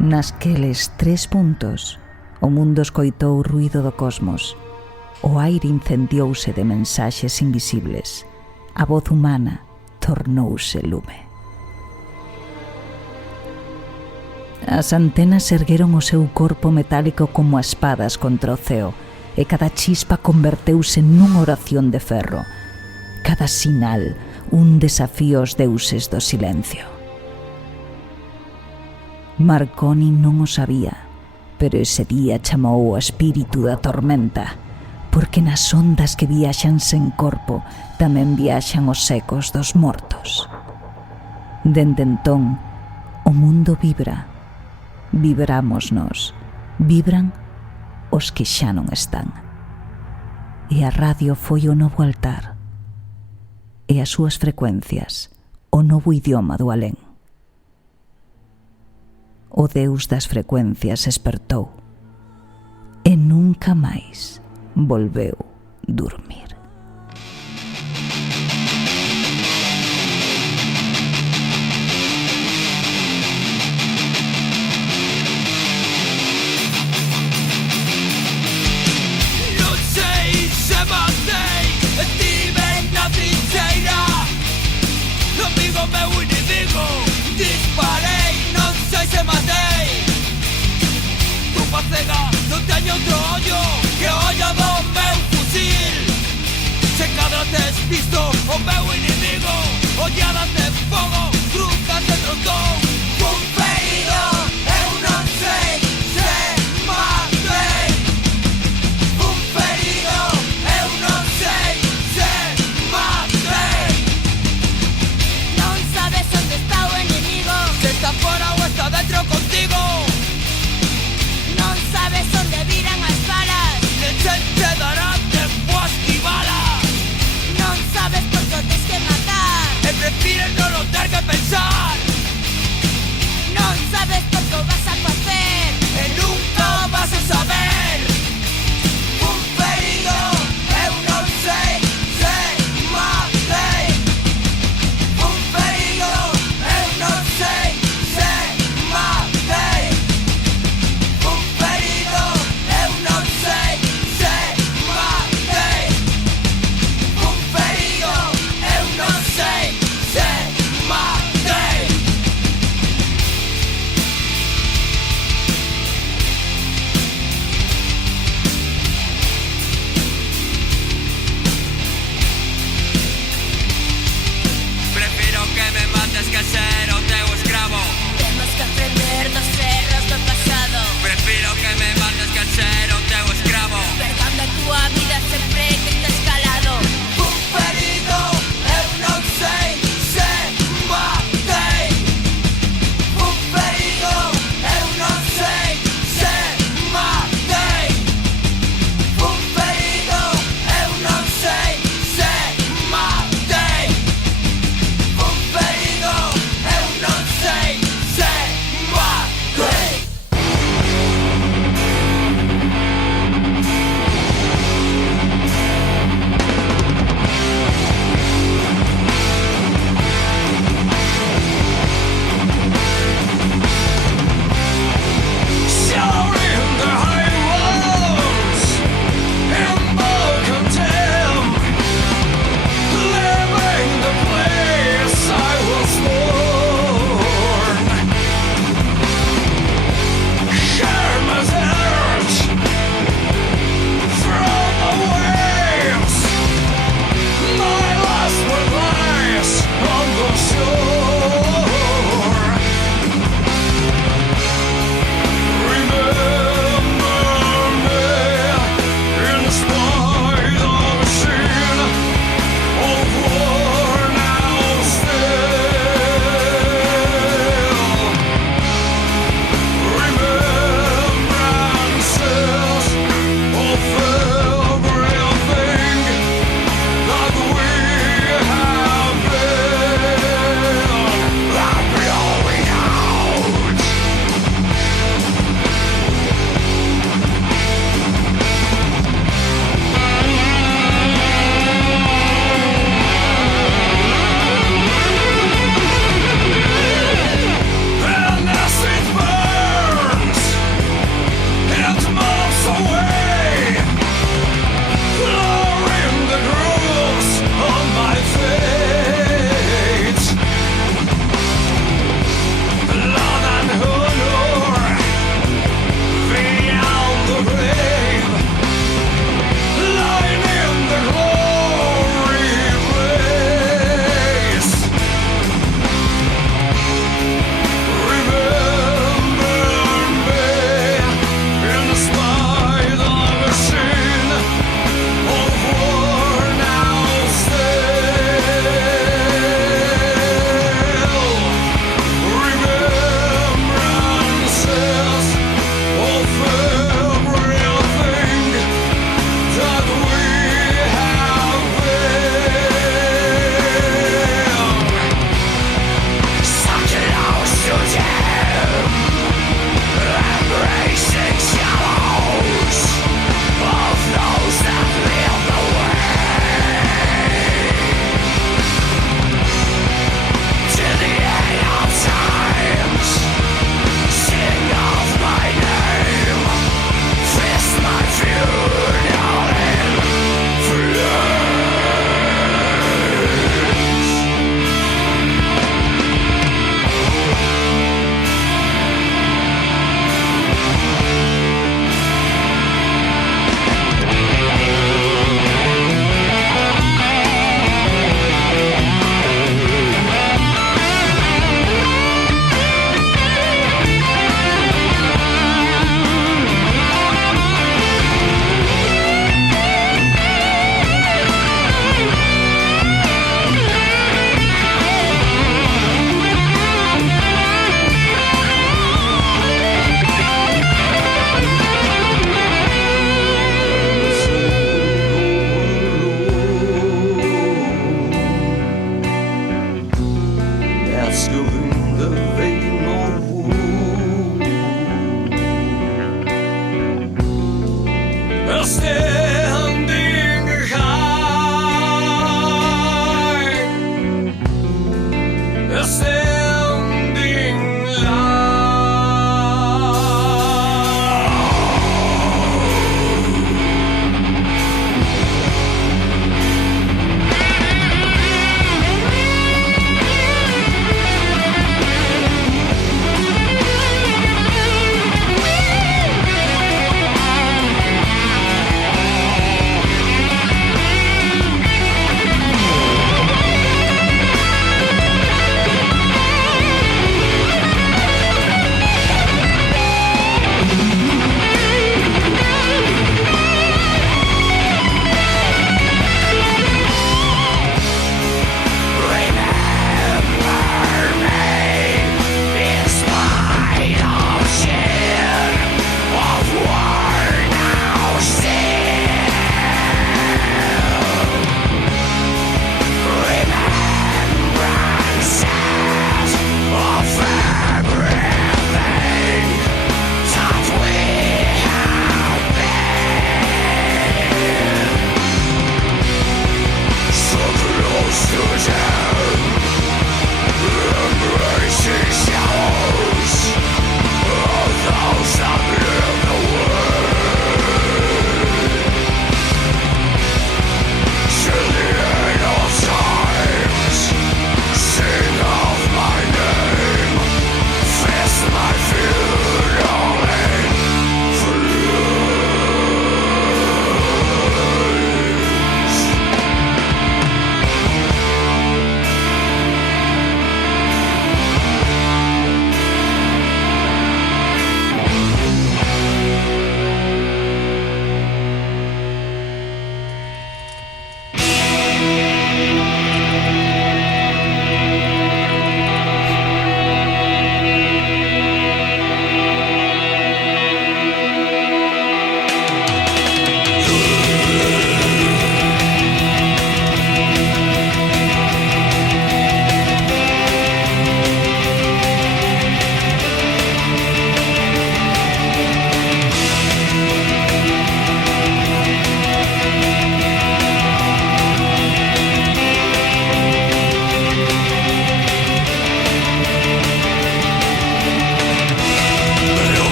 Nasqueles 3 puntos, o mundo escoitou o ruído do cosmos. O aire incendiouse de mensaxes invisibles. A voz humana tornouse lume. As antenas ergueron o seu corpo metálico como as espadas contra o ceo, e cada chispa converteuse nunha oración de ferro. Cada sinal, un desafío aos deuses do silencio. Marconi non o sabía, pero ese día chamou o espírito da tormenta, porque nas ondas que viaxan sen corpo tamén viaxan os ecos dos mortos. Dende entón, o mundo vibra. Vibramos nós, vibran os que xa non están. E a radio foi o novo altar, e as súas frecuencias, o novo idioma do alén. O Deus das frecuencias espertou, e nunca máis volveu dormir. Meu inimigo, disparei, non sei se matei. Tu facega, non teño outro ollo que o ollo do meu fusil. Se cadra tes visto o meu inimigo, olladas de fogo, cruzas de trontón. Un ferido, eu non sei se matei. Un ferido, eu non sei se matei. Está fora ou está dentro contigo. Non sabes onde viran as balas, Nem te dará tempo a esquivalas. non sabes por que o tes que matar, E prefires non o ter que pensar. non sabes por que o vas a facer, E nunca o vas a saber. Un ferido, eu non sei se matei. Un ferido, eu non sei se matei. Un ferido, eu non sei se matei. Un ferido, eu non sei se matei.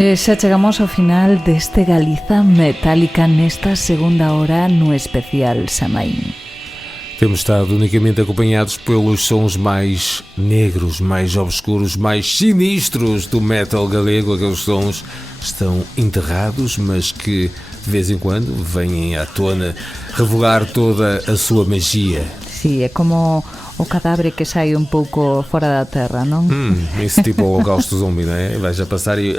Xa chegamos ao final deste Galiza Metálica nesta segunda hora no especial Samaín. Temos estado unicamente acompanhados pelos sons mais negros, mais obscuros, mais sinistros do metal galego. Aqueles sons que estão enterrados, mas que de vez em quando vêm à tona revelar toda a sua magia. Sí, é como o cadáver que sai un pouco fora da terra, non? Esse tipo holocausto zombi, não é? Vais a passar e...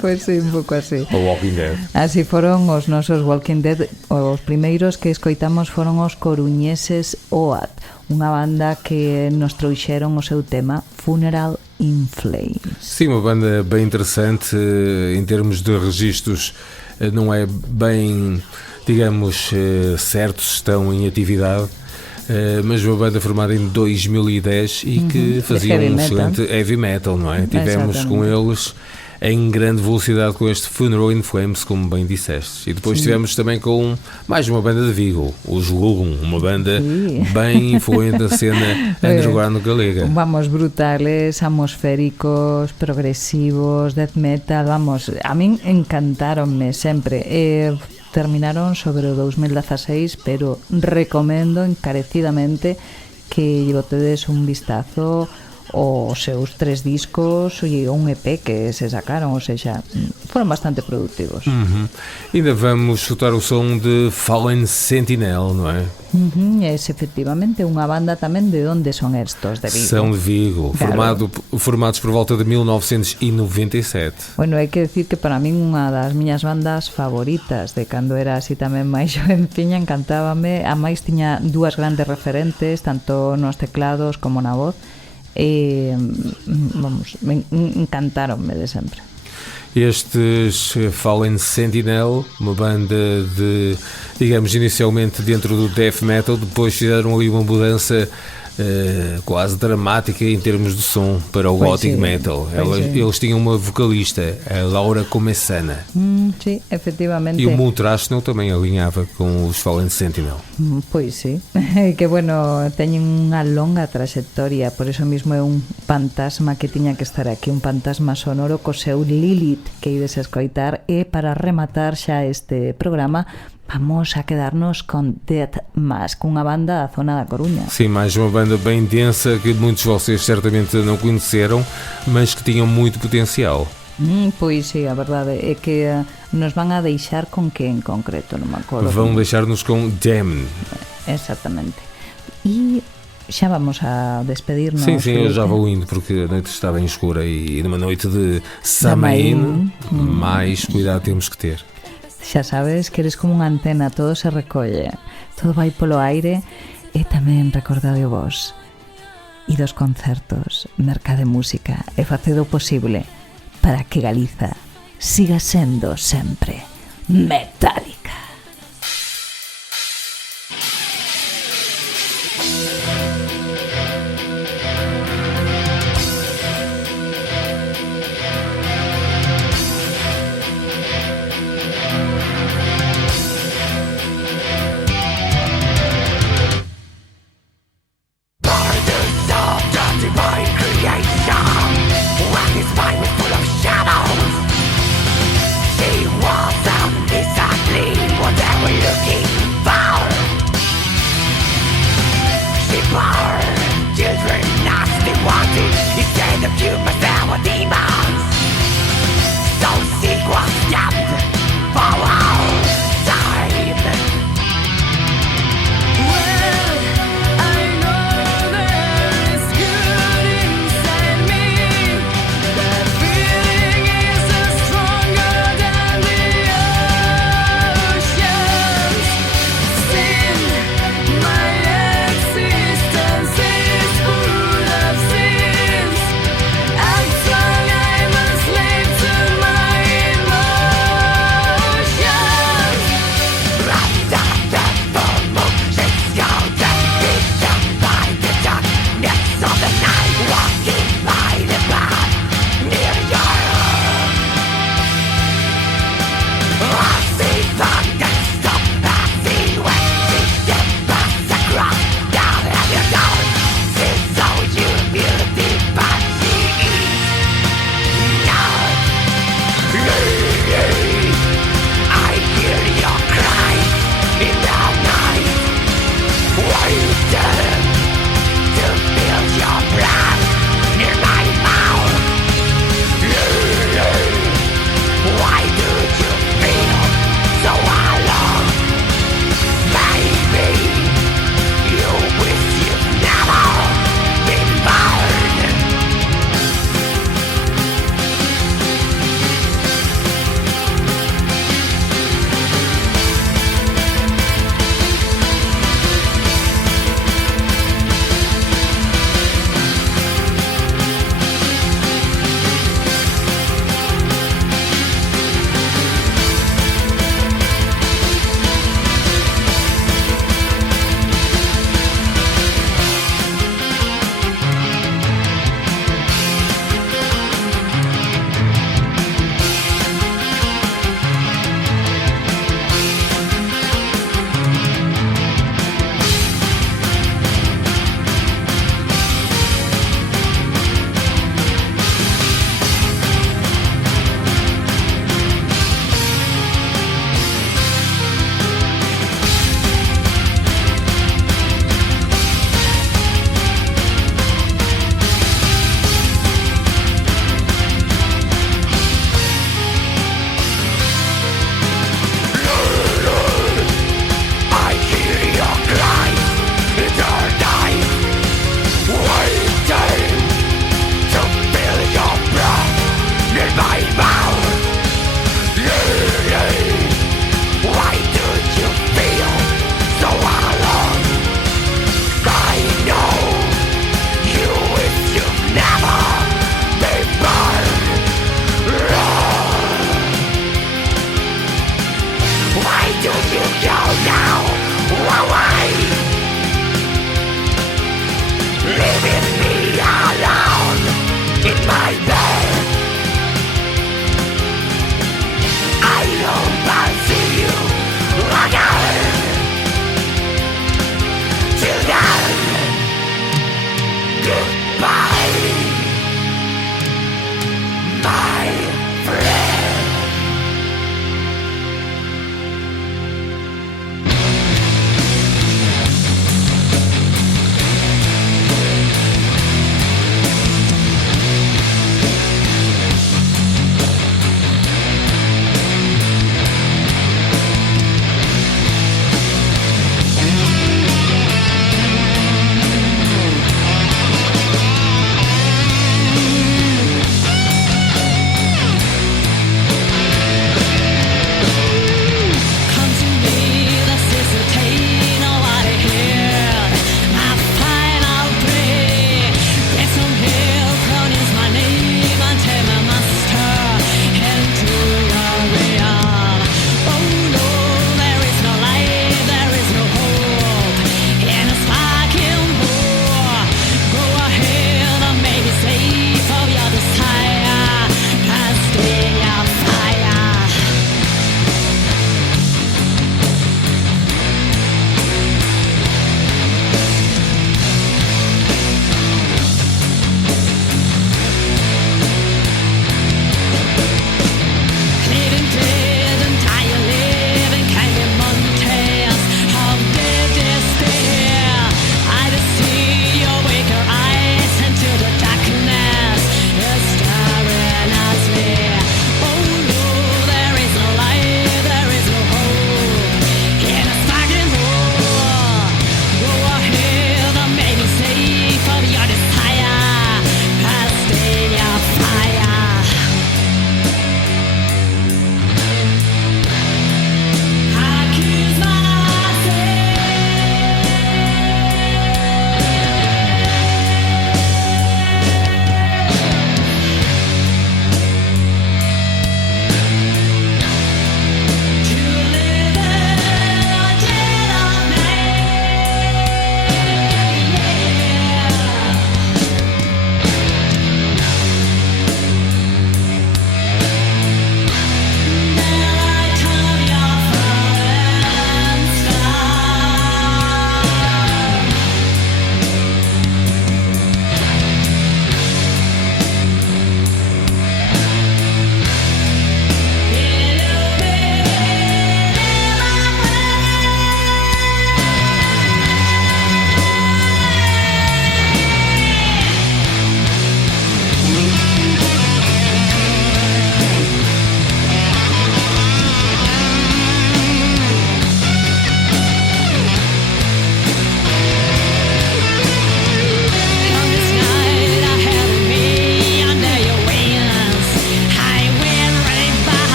Pois sí, un pouco así. O Walking Dead. Así foron os nosos Walking Dead. Os primeiros que escoitamos foron os coruñeses OAT, unha banda que nos trouxeron o seu tema Funeral in Flames. Sim, uma banda bem interessante em termos de registros. Não é bem, digamos, certo se estão em atividade, mas uma banda formada em 2010 e que fazia um excelente heavy metal, não é? Tivemos com eles em grande velocidade com este Funeral in Flames, como bem disseste. E depois tivemos também com mais uma banda de Vigo, os Lugum, uma banda bem influente na cena underground galega. Vamos, brutales, atmosféricos, progresivos, death metal, vamos, a min encantaronme sempre. Terminaron sobre o 2016, pero recomendo encarecidamente que lle botedes un vistazo os seus 3 discos e un EP que se sacaron, ou seja, foron bastante productivos. Ainda vamos escutar o som de Fallen Sentinel, não é? Efectivamente, unha banda tamén de onde son estos, de Vigo. São de Vigo, claro. Formados por volta de 1997. Bueno, hai que decir que para min unha das miñas bandas favoritas de cando era así tamén máis xovenciña, encantábame. A máis tiña 2 grandes referentes, tanto nos teclados como na voz. Vamos, encantaronme de sempre. Estes Fallen Sentinel, uma banda de, digamos, inicialmente dentro do death metal, depois fizeram ali uma mudança quase dramática em termos de som para o gothic metal. Eles tinham uma vocalista, a Laura Comessana. Sí, efectivamente. E o Moon Trashnell também alinhava com os Fallen Sentinel. Pois sí, que bueno, teñen unha longa traxectoria, por eso mismo é un fantasma que tiña que estar aquí, un fantasma sonoro co seu Lilith que ides a escoitar. E para rematar xa este programa, vamos a quedarnos con Death Mask, unha banda da zona da Coruña. Sim, mais uma banda bem densa que muitos de vocês certamente não conheceram, mas que tinham muito potencial. Pois sí, a verdade é que nos van a deixar con que en concreto, non me acordo. Vão deixar-nos com Damn. Exactamente. E xa vamos a despedirnos. Sim, eu já vou indo porque a noite está bem escura e numa noite de Samaín, mais cuidado temos que ter. Xa sabes que eres como unha antena, todo se recolle, todo vai polo aire. E tamén recordade vos, e dos concertos, mercade música e facedo posible para que Galiza siga sendo sempre metálica. Full of shadows. She walks out beside me.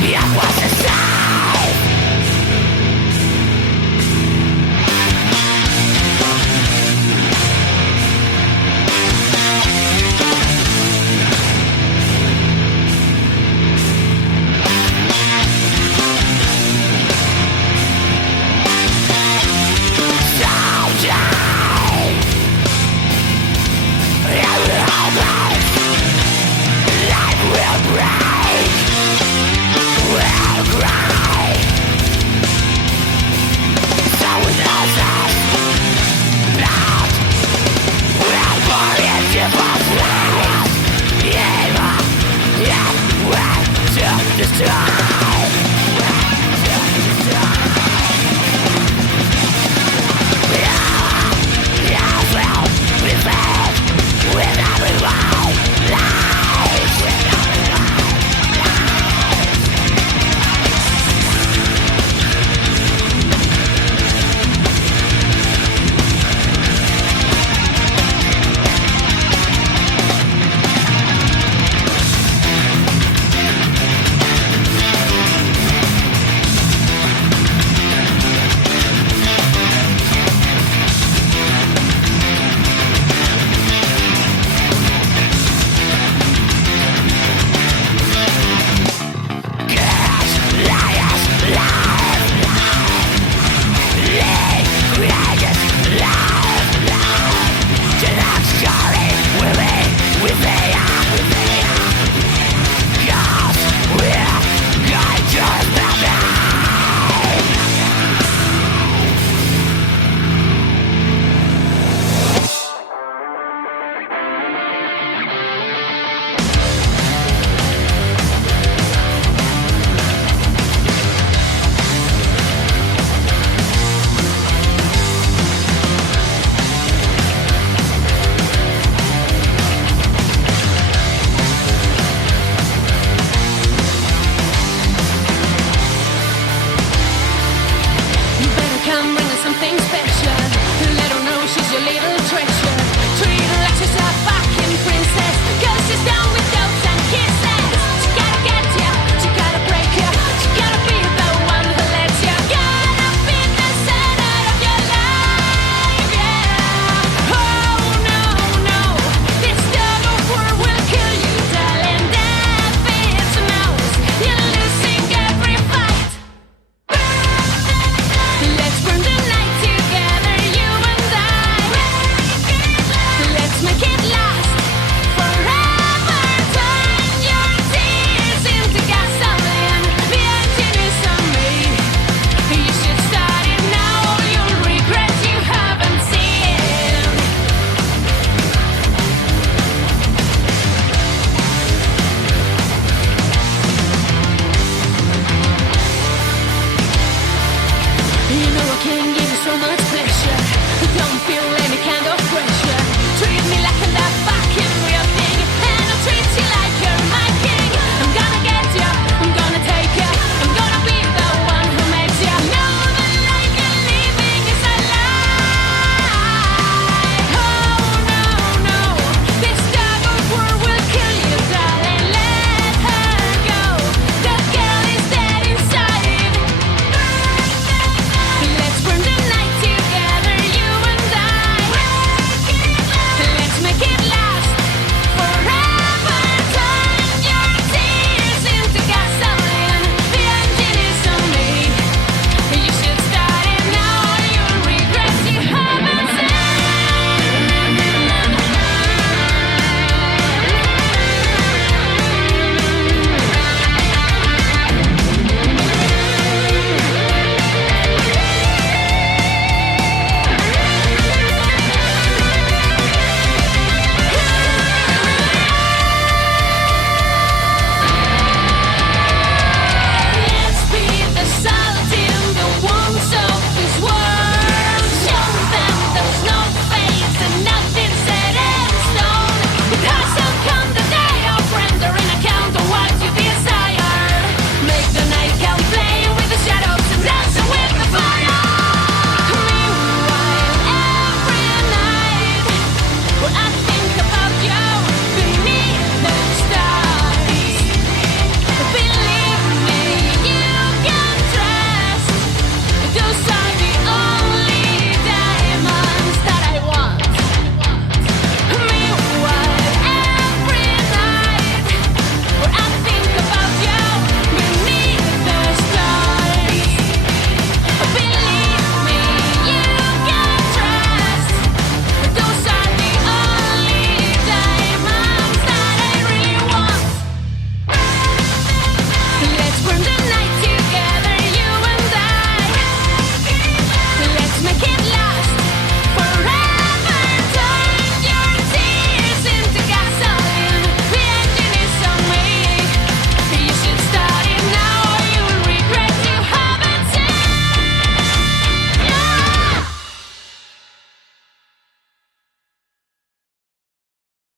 Yeah, what's the sound?